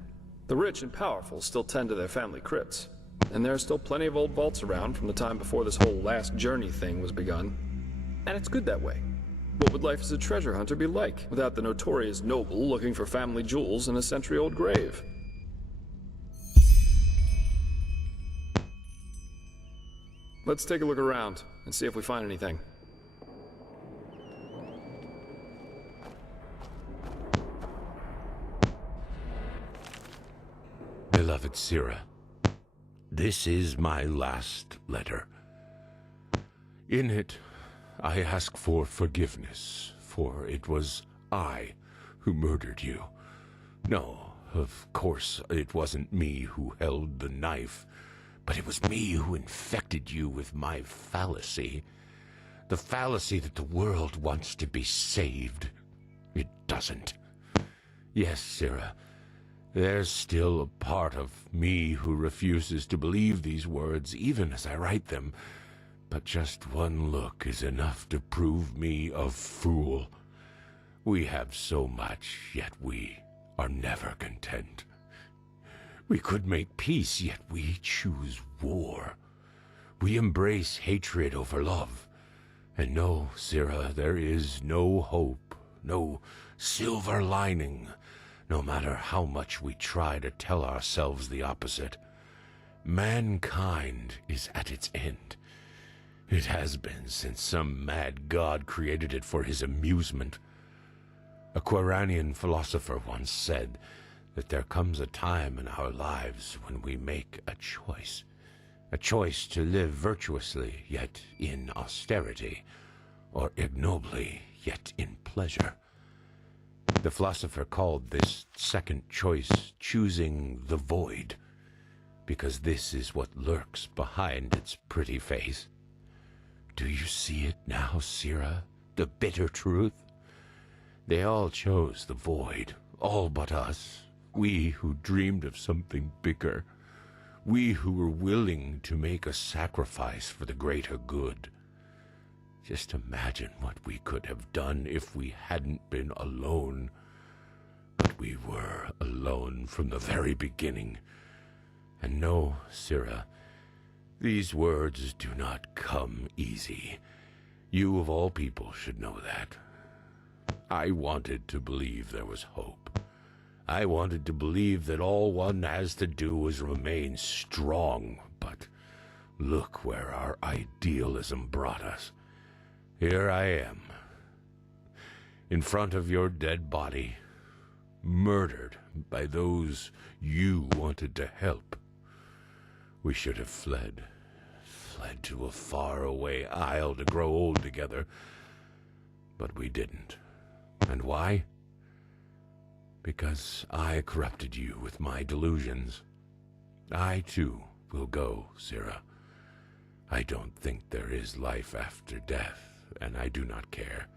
The rich and powerful still tend to their family crypts. And there are still plenty of old vaults around from the time before this whole last journey thing was begun. And it's good that way. What would life as a treasure hunter be like without the notorious noble looking for family jewels in a century-old grave? Let's take a look around and see if we find anything. Beloved Sira, this is my last letter. In it, I ask for forgiveness, for it was I who murdered you. No, of course, it wasn't me who held the knife, but it was me who infected you with my fallacy. The fallacy that the world wants to be saved. It doesn't. Yes, Sira, there's still a part of me who refuses to believe these words, even as I write them. But just one look is enough to prove me a fool. We have so much, yet we are never content. We could make peace, yet we choose war. We embrace hatred over love. And no, Sira, there is no hope, no silver lining, no matter how much we try to tell ourselves the opposite. Mankind is at its end. It has been since some mad god created it for his amusement. A Quiranian philosopher once said that there comes a time in our lives when we make a choice to live virtuously, yet in austerity, or ignobly, yet in pleasure. The philosopher called this second choice choosing the void, because this is what lurks behind its pretty face. Do you see it now, Sira? The bitter truth? They all chose the void, all but us. We who dreamed of something bigger. We who were willing to make a sacrifice for the greater good. Just imagine what we could have done if we hadn't been alone. But we were alone from the very beginning. And no, Sira, these words do not come easy. You of all people should know that. I wanted to believe there was hope. I wanted to believe that all one has to do is remain strong, but look where our idealism brought us. Here I am, in front of your dead body, murdered by those you wanted to help. We should have fled to a faraway isle to grow old together, but we didn't. And why? Because I corrupted you with my delusions. I, too, will go, Sira. I don't think there is life after death, and I do not care.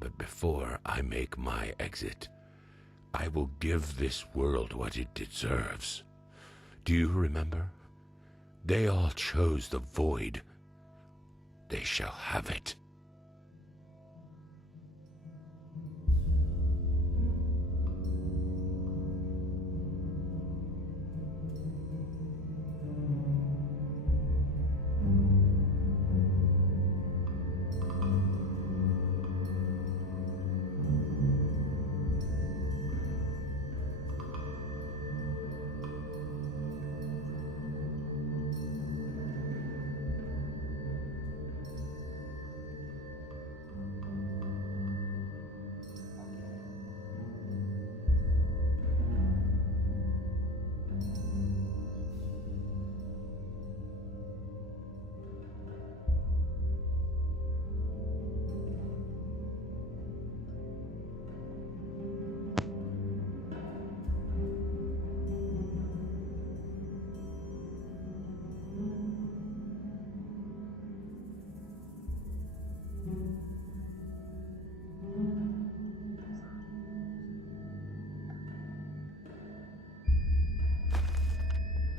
But before I make my exit, I will give this world what it deserves. Do you remember? They all chose the void. They shall have it.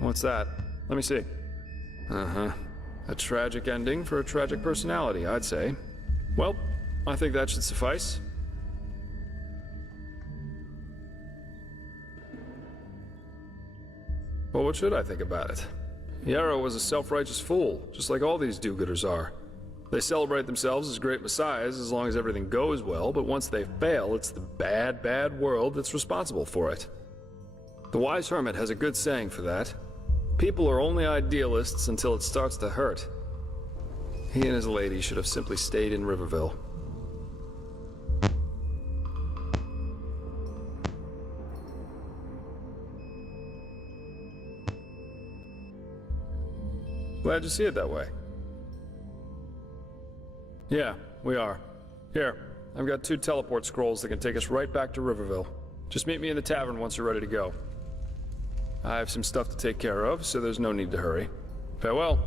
What's that? Let me see. Uh-huh. A tragic ending for a tragic personality, I'd say. Well, I think that should suffice. Well, what should I think about it? Yarrow was a self-righteous fool, just like all these do-gooders are. They celebrate themselves as great messiahs as long as everything goes well, but once they fail, it's the bad, bad world that's responsible for it. The wise hermit has a good saying for that. People are only idealists until it starts to hurt. He and his lady should have simply stayed in Riverville. Glad you see it that way. Yeah, we are. Here, I've got 2 teleport scrolls that can take us right back to Riverville. Just meet me in the tavern once you're ready to go. I have some stuff to take care of, so there's no need to hurry. Farewell.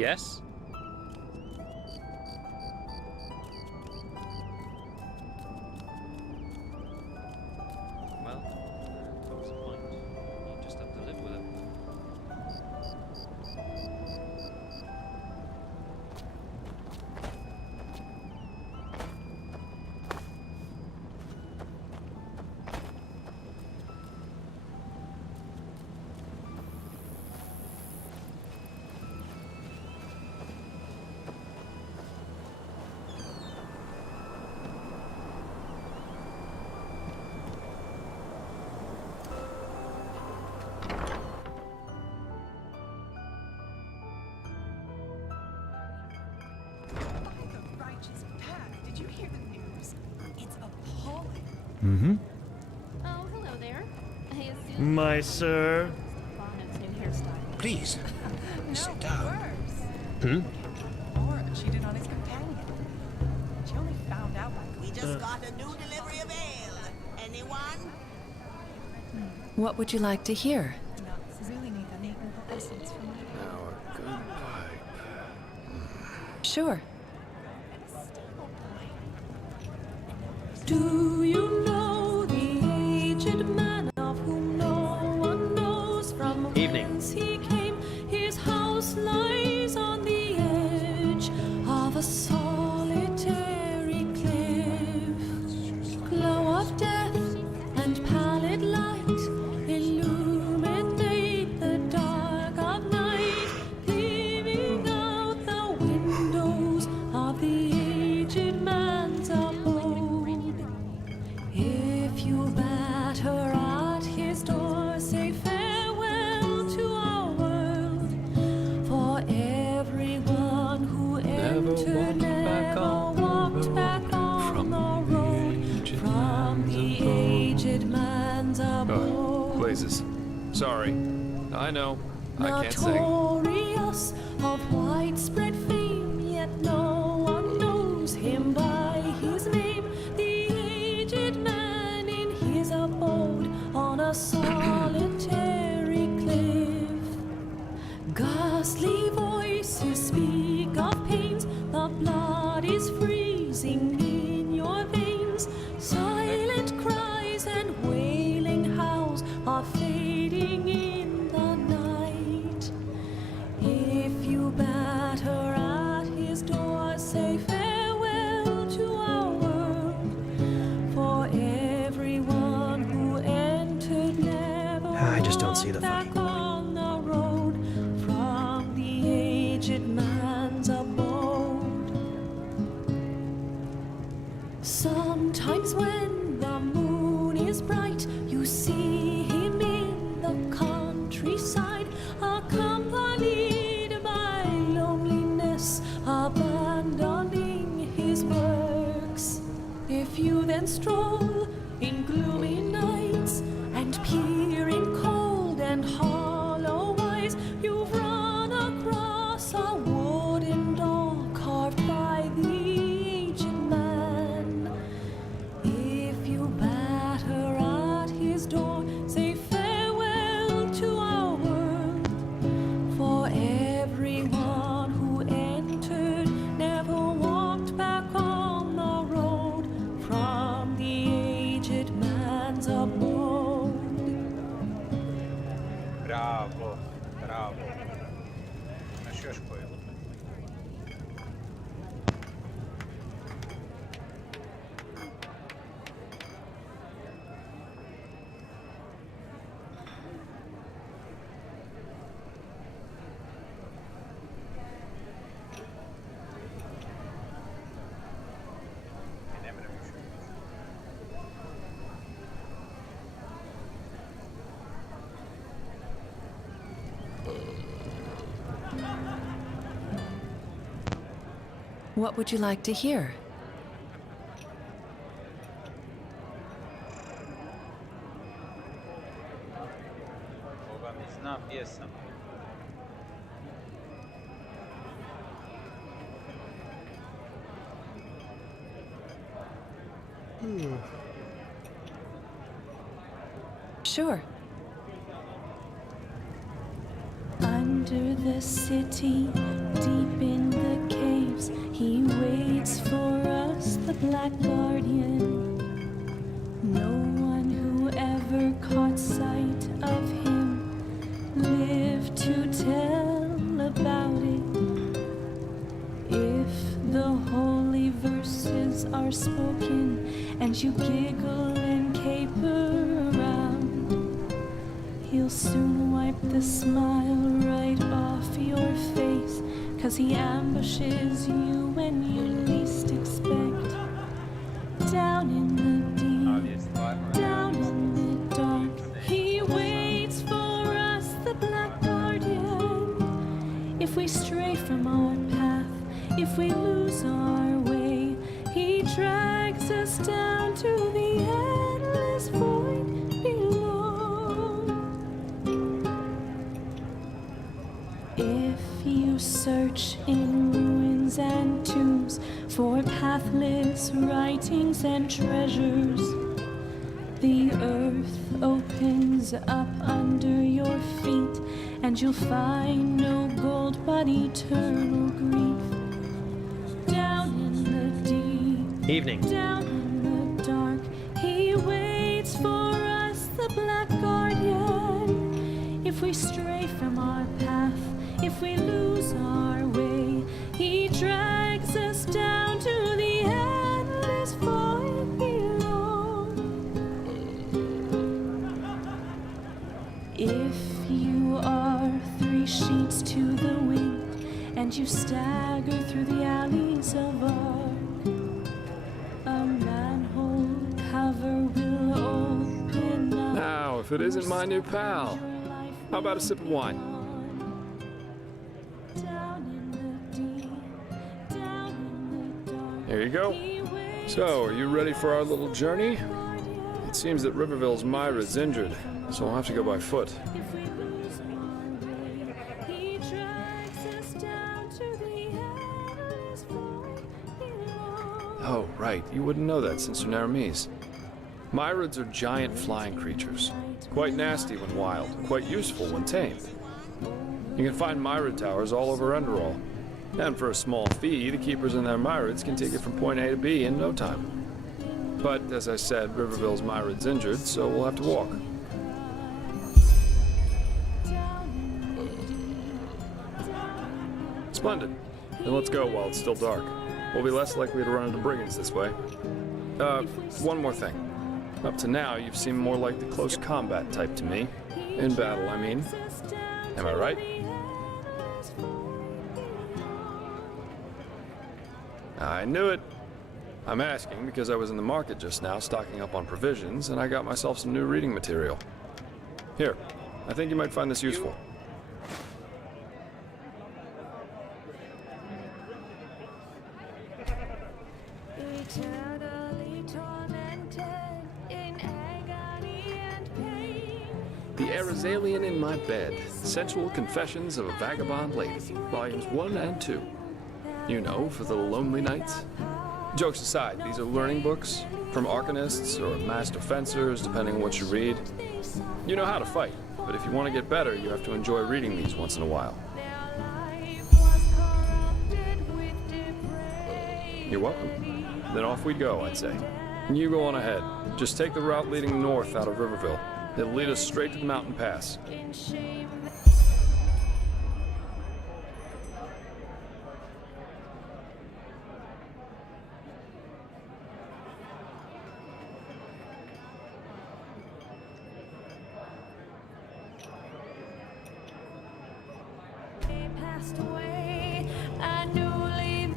Yes? Well, what's the point? You just have to live with it. Did you hear the news? It's appalling. Mm-hmm. Oh, hello there. I assume My sir. Bono's new hairstyle. Please, No, sit down. worse. Hmm? Laura cheated on his companion. She only found out like We just got a new delivery of ale. Anyone? What would you like to hear? Really need the neat little essence from you. Now a good pipe. Sure. Do you know the aged man of whom no one knows from whence he came? His house lies on the edge of a solitary cliff. Glow of death and pallid light illuminate the dark of night, leaving out the windows of the aged man's abode. If you batter at his door, say farewell to our world. For everyone who entered never walked back on the road from the aged man's abode. Oh, blazes. Sorry. I know. I can't sing. Notorious of widespread fame, yet no one knows him by his name. The aged man in his abode on a solitary cliff. Ghastly voices speak of pains, the blood is freezing in your veins. Silent cries and wailing howls are fading in the night. If you batter at his door, say farewell to our world. For everyone who entered never I just don't see the walked funny back on the road from the aged man's abode. Sometimes when the moon is bright, you see him in the countryside, accompanied by loneliness, abandoning his works. If you then stroll in gloomy nights and peer in cold and hollow eyes, you've run across a wooden doll carved by the aged man. If you batter at his door, say farewell to our world. For everyone who entered never walked back on the road from the aged man's abode. Bravo, bravo. Imaš još koju? Ne mrem više. What would you like to hear? Boga mi zna pjesama. Sure. And under the city, deep in the caves, he waits for us, the Black Guardian. No one who ever caught sight of him lived to tell about it. If the holy verses are spoken and you giggle and caper around, he'll soon wipe the smile right off your face, 'cause he ambushes you when you least expect. Down in the deep, down in the dark, he waits for us, the Black Guardian. If we stray from our path, if we lose our way, he drags us down to the endless void below. If you search in ruins and tombs for pathless writings and treasures, the earth opens up under your feet, and you'll find no gold but eternal grief. Down in the deep, Evening. down in the dark, he waits for us, the Black Guardian. If we stray from our path, if we lose our way, he drags us down to the endless void below. If you are 3 sheets to the wind, and you stagger through the alleys of arc, a manhole cover will open up. Now, if it isn't my new pal, how about a sip of wine? Here you go. So, are you ready for our little journey? It seems that Riverville's Myra's injured, so we'll have to go by foot. Oh, right. You wouldn't know that since you're Naramese. Myrids are giant flying creatures. Quite nasty when wild, quite useful when tamed. You can find Myrid towers all over Enderal. And for a small fee, the keepers and their Myrids can take it from point A to B in no time. But, as I said, Riverville's Myrid's injured, so we'll have to walk. Splendid. Then let's go while it's still dark. We'll be less likely to run into brigands this way. One more thing. Up to now, you've seemed more like the close combat type to me. In battle, I mean. Am I right? I knew it. I'm asking because I was in the market just now stocking up on provisions, and I got myself some new reading material. Here, I think you might find this useful. The Arizalian in My Bed, Sensual Confessions of a Vagabond Lady, Volumes 1 and 2. You know, for the lonely nights. Jokes aside, these are learning books, from arcanists or master fencers, depending on what you read. You know how to fight, but if you want to get better, you have to enjoy reading these once in a while. You're welcome. Then off we go, I'd say. You go on ahead. Just take the route leading north out of Riverville. It'll lead us straight to the mountain pass. Passed away, I newly.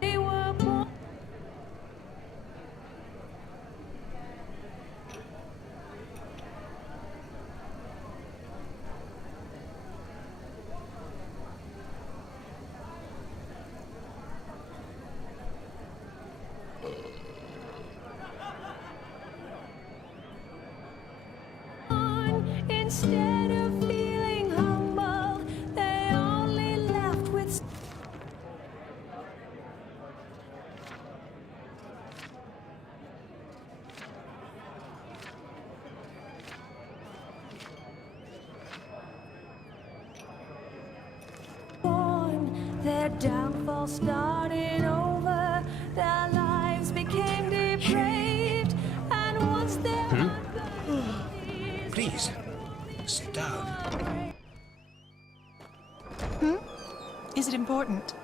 They were born. downfall started over. Their lives became depraved, and once their Please, sit down. Is it important?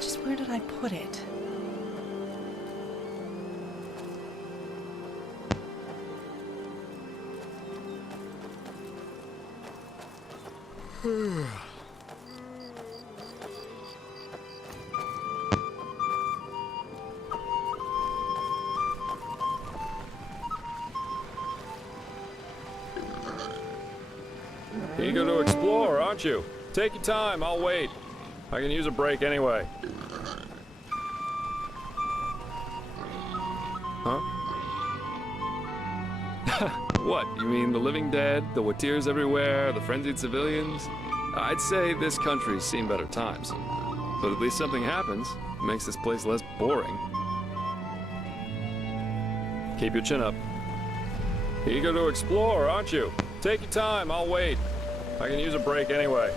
Just where did I put it? Eager to explore, aren't you? Take your time, I'll wait. I can use a break anyway. Huh? What? You mean the living dead, the Watirs everywhere, the frenzied civilians? I'd say this country's seen better times. But at least something happens. It makes this place less boring. Keep your chin up. Eager to explore, aren't you? Take your time, I'll wait. I can use a break anyway.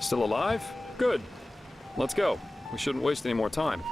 Still alive? Good. Let's go. We shouldn't waste any more time.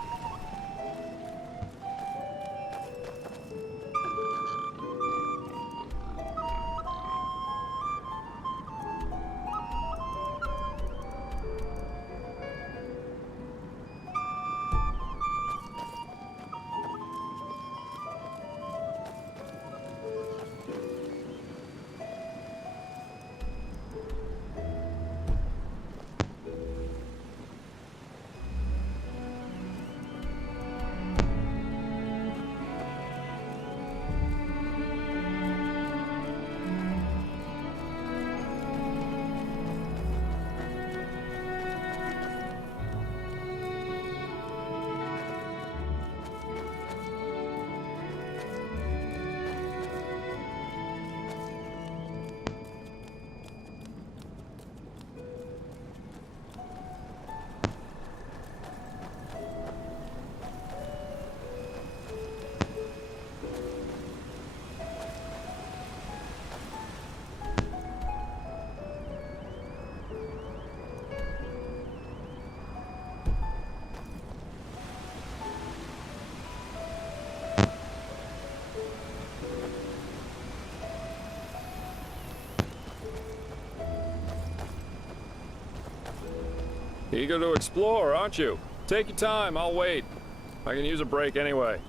Eager to explore, aren't you? Take your time, I'll wait. I can use a break anyway.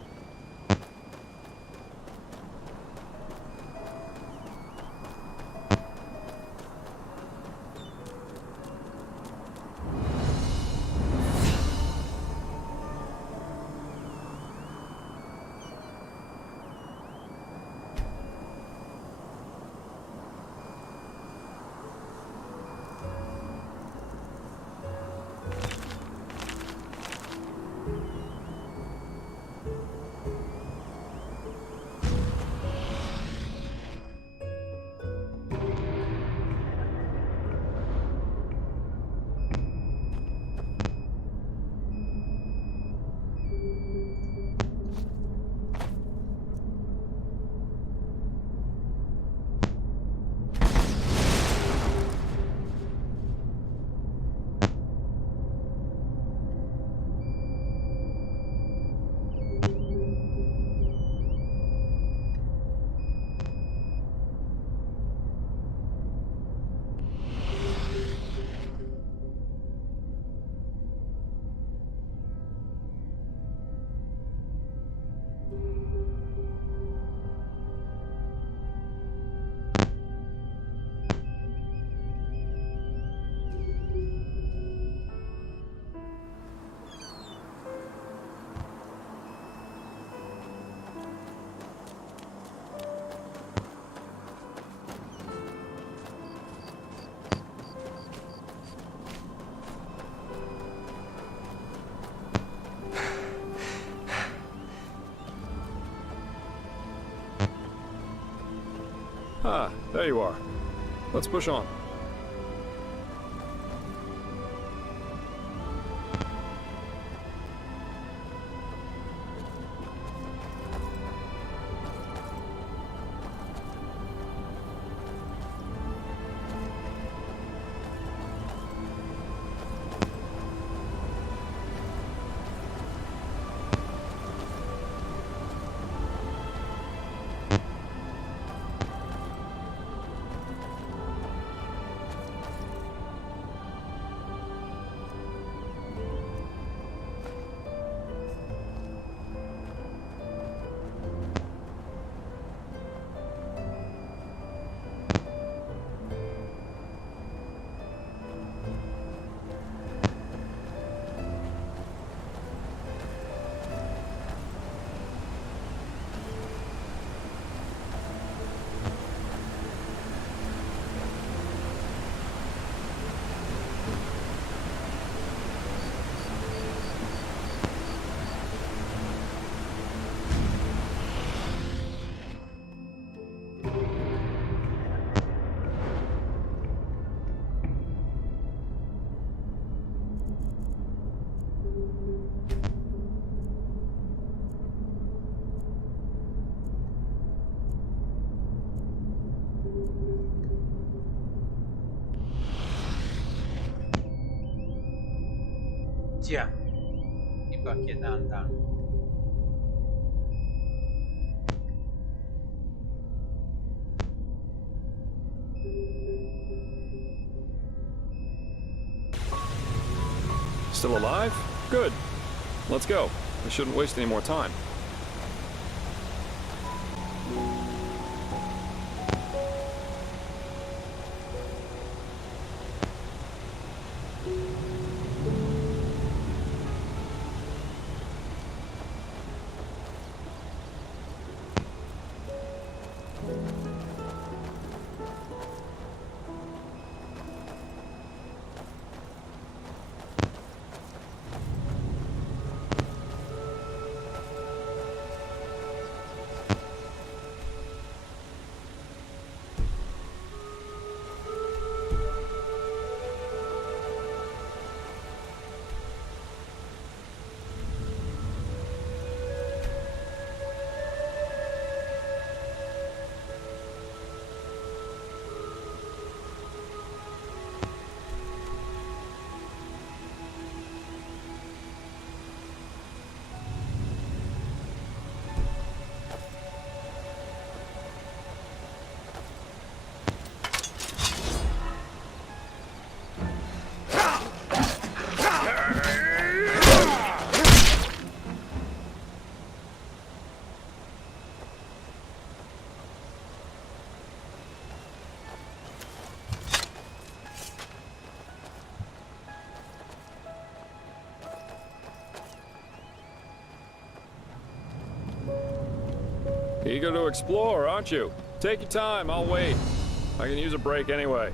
Ah, there you are. Let's push on. Già, inquietante. Still alive? Good. Let's go. We shouldn't waste any more time. Eager to explore, aren't you? Take your time, I'll wait. I can use a break anyway.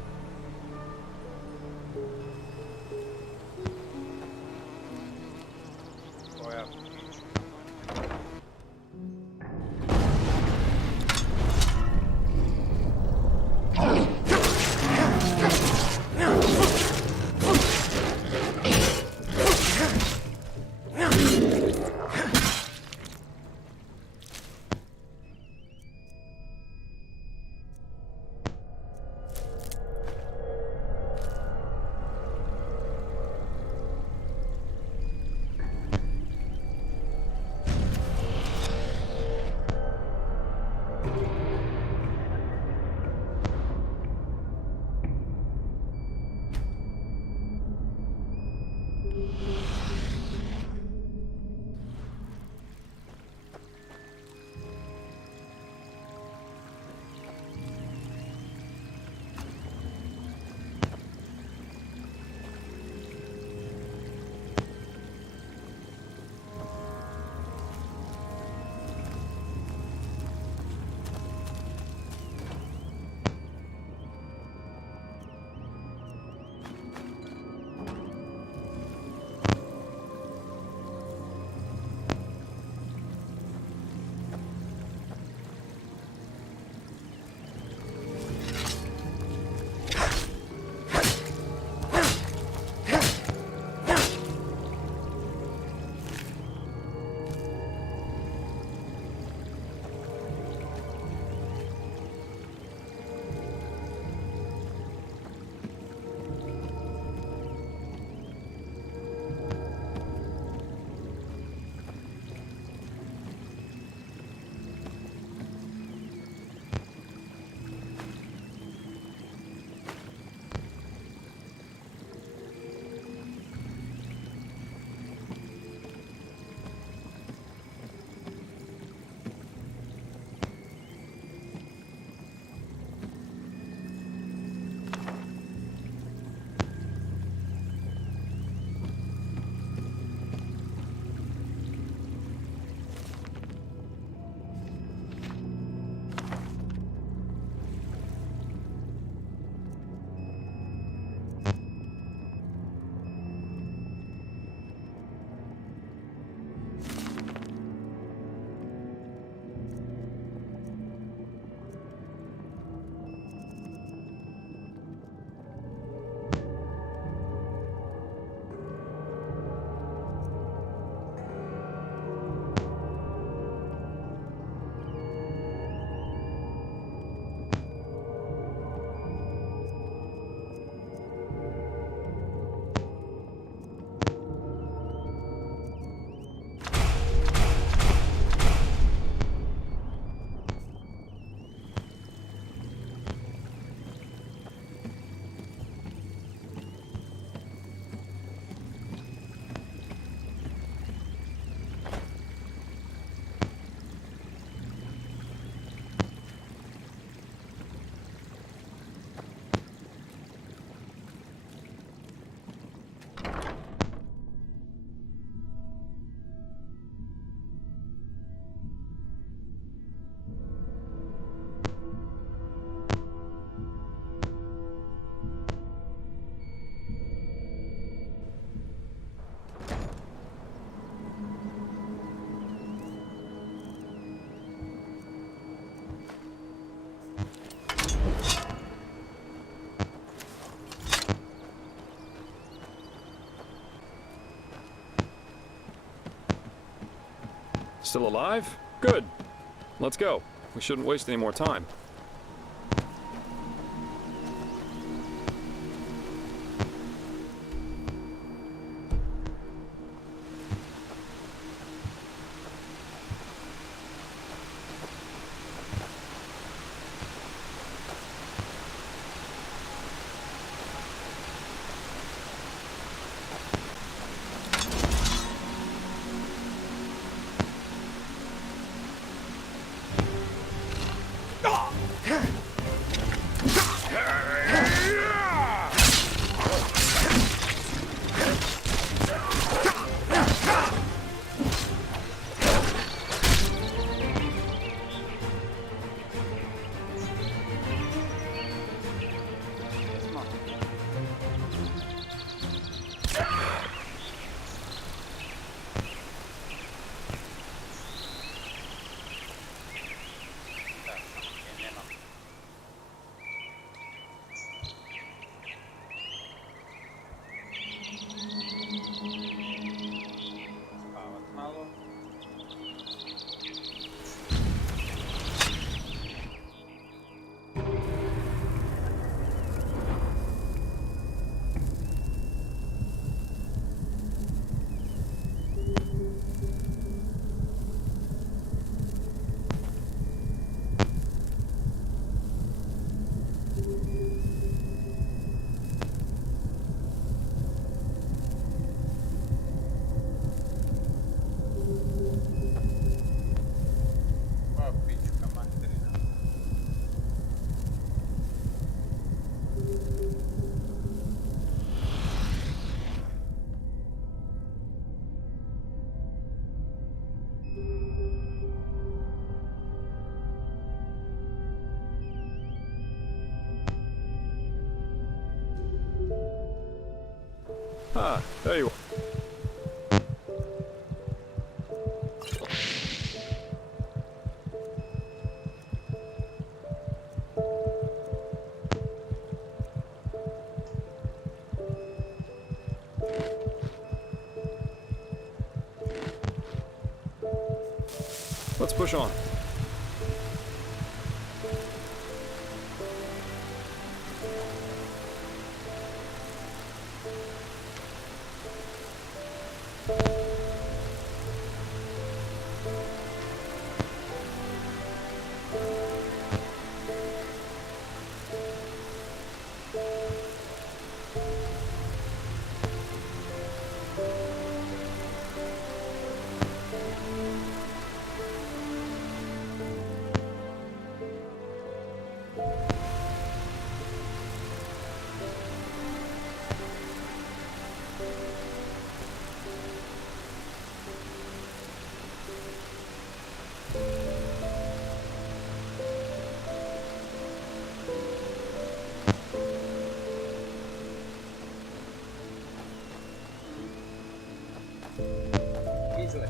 Still alive? Good. Let's go. We shouldn't waste any more time. Ah, there you are. Let's push on. Easily.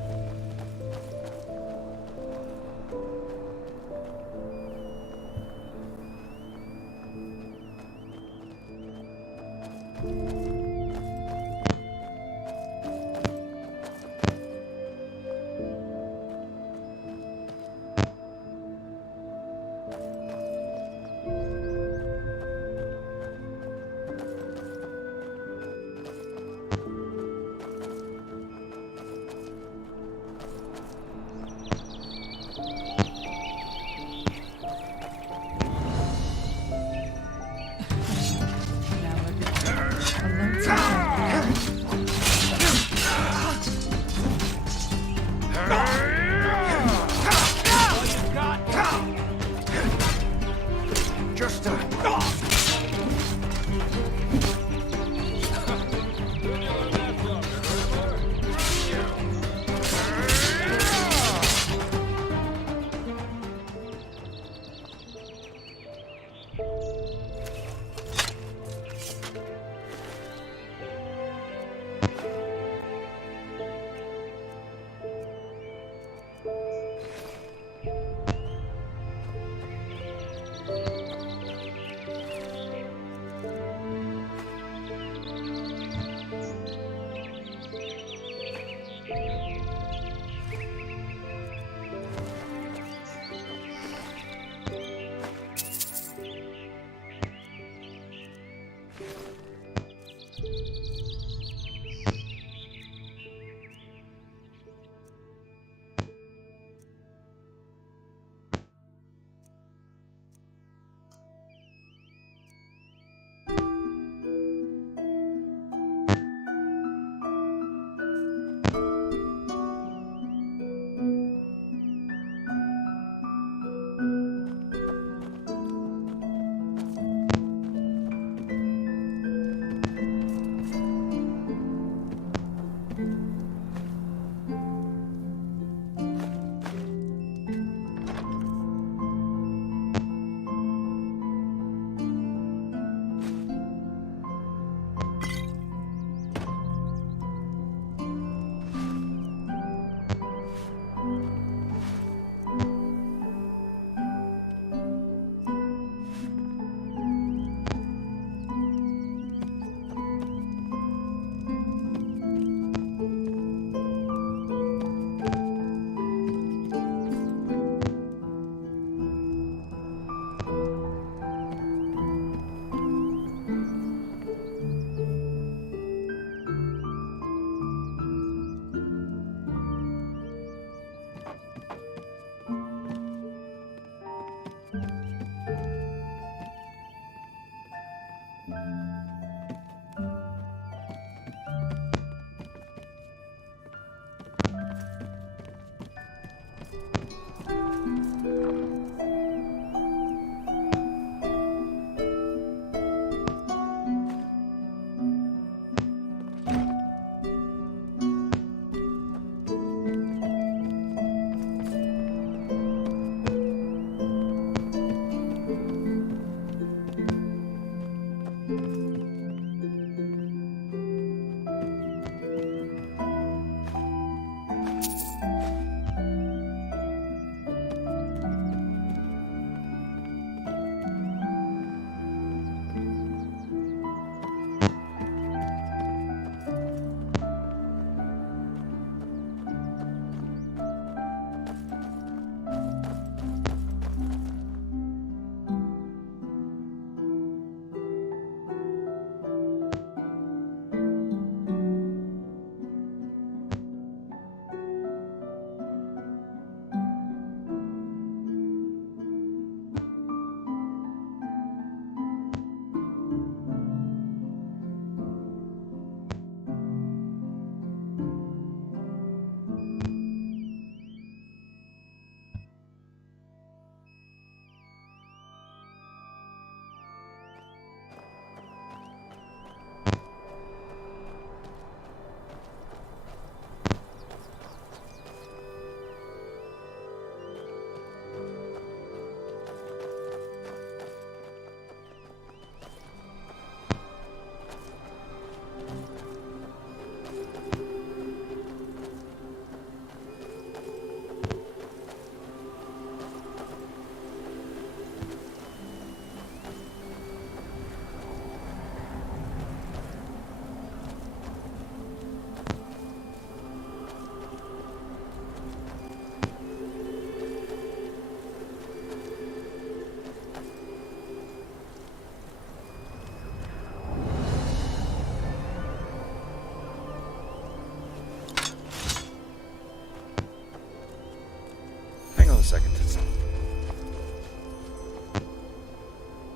a second.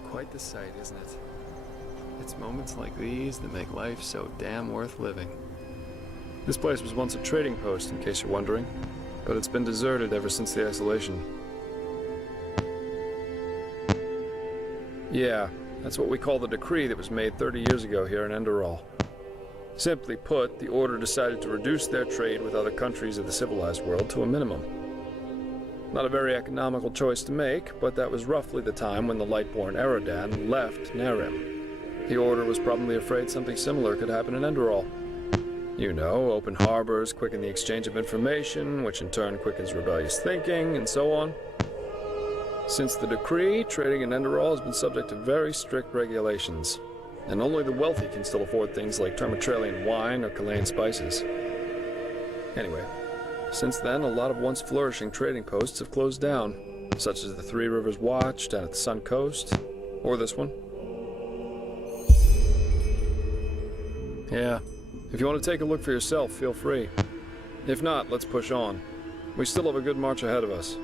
Quite the sight, isn't it? It's moments like these that make life so damn worth living. This place was once a trading post, in case you're wondering, but it's been deserted ever since the isolation. Yeah, that's what we call the decree that was made 30 years ago here in Enderal. Simply put, the Order decided to reduce their trade with other countries of the civilized world to a minimum. Not a very economical choice to make, but that was roughly the time when the Lightborn Eradan left Nerim. The Order was probably afraid something similar could happen in Enderal. You know, open harbors quicken the exchange of information, which in turn quickens rebellious thinking, and so on. Since the decree, trading in Enderal has been subject to very strict regulations, and only the wealthy can still afford things like Termatralian wine or Kalain spices. Anyway, since then, a lot of once flourishing trading posts have closed down, such as the Three Rivers Watch down at the Sun Coast, or this one. Yeah, if you want to take a look for yourself, feel free. If not, let's push on. We still have a good march ahead of us.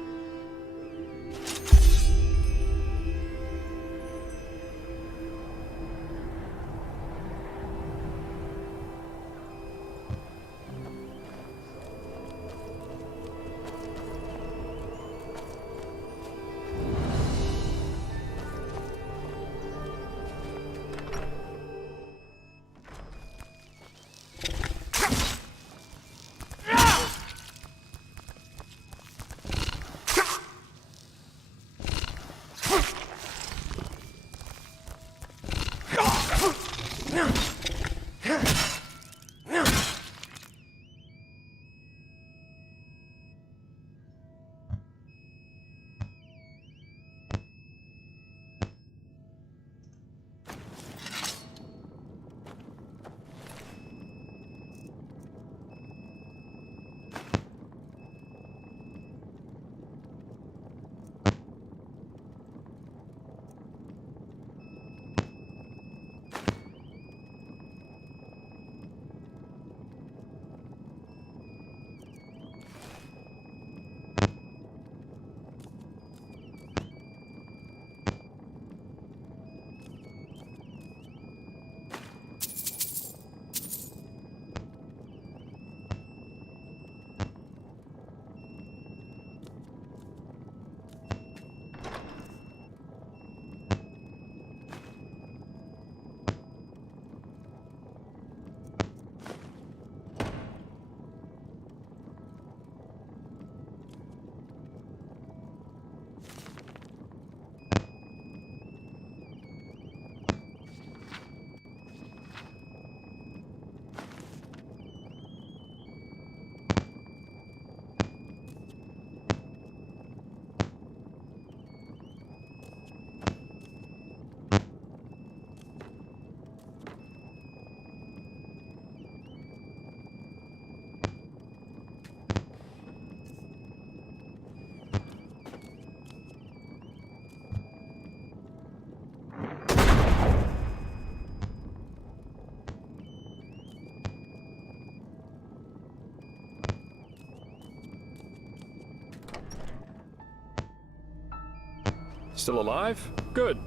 Still alive? Good.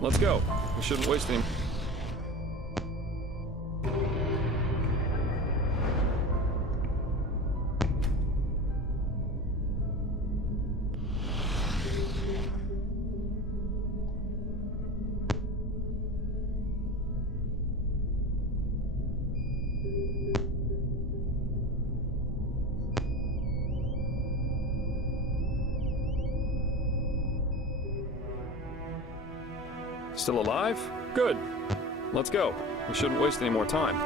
Let's go. We shouldn't waste any... Still alive? Good. Let's go. We shouldn't waste any more time.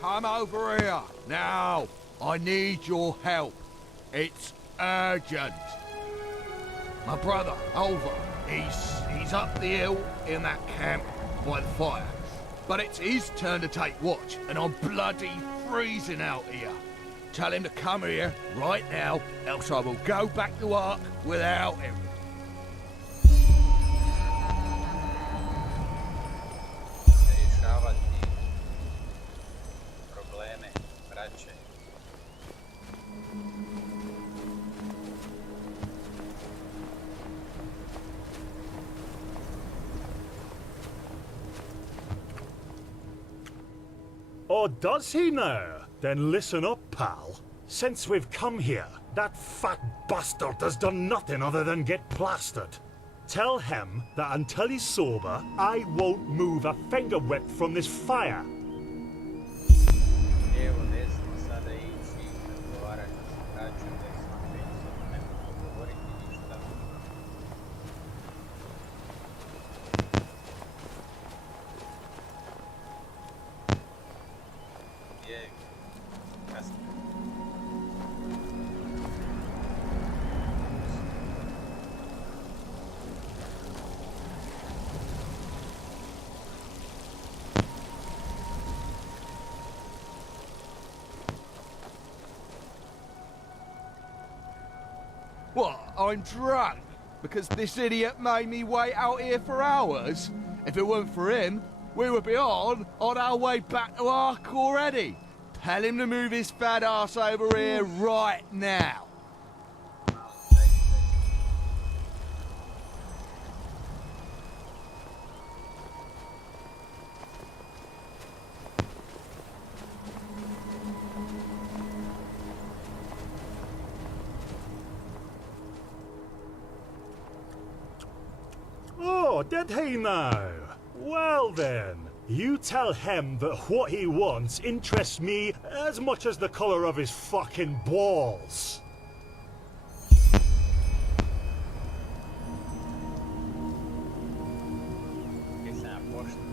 come over here, now. I need your help. It's urgent. My brother, Oliver, he's up the hill in that camp by the fire. But it's his turn to take watch, and I'm bloody freezing out here. Tell him to come here right now, else I will go back to Ark without him. Rješavati probleme braće. Oh, does he now? Then listen up, pal. Since we've come here, that fat bastard has done nothing other than get plastered. Tell him that until he's sober, I won't move a finger width from this fire. Evo, desno sada ići razgovarati s braćom, jer smo međusobno ne mogu govoriti ništa. Je kasno. What, I'm drunk? Because this idiot made me wait out here for hours? If it weren't for him, we would be on our way back to Ark already. Tell him to move his fat ass over here right now. Oh, did he now? Well then, you tell him that what he wants interests me as much as the colour of his fucking balls. Nisam ja pošten.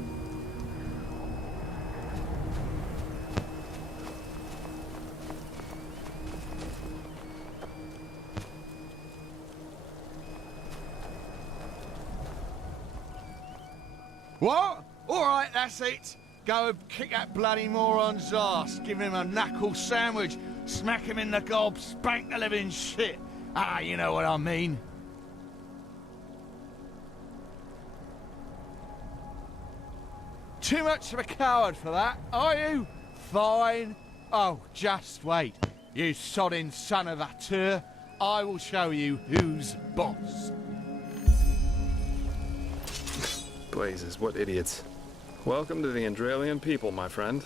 What? Alright, that's it. Go and kick that bloody moron's ass. Give him a knuckle sandwich. Smack him in the gob. Spank the living shit. Ah, you know what I mean. Too much of a coward for that, are you? Fine. Oh, just wait. You sodding son of a tur. I will show you who's boss. Blazes, what idiots. Welcome to the Enderalian people, my friend.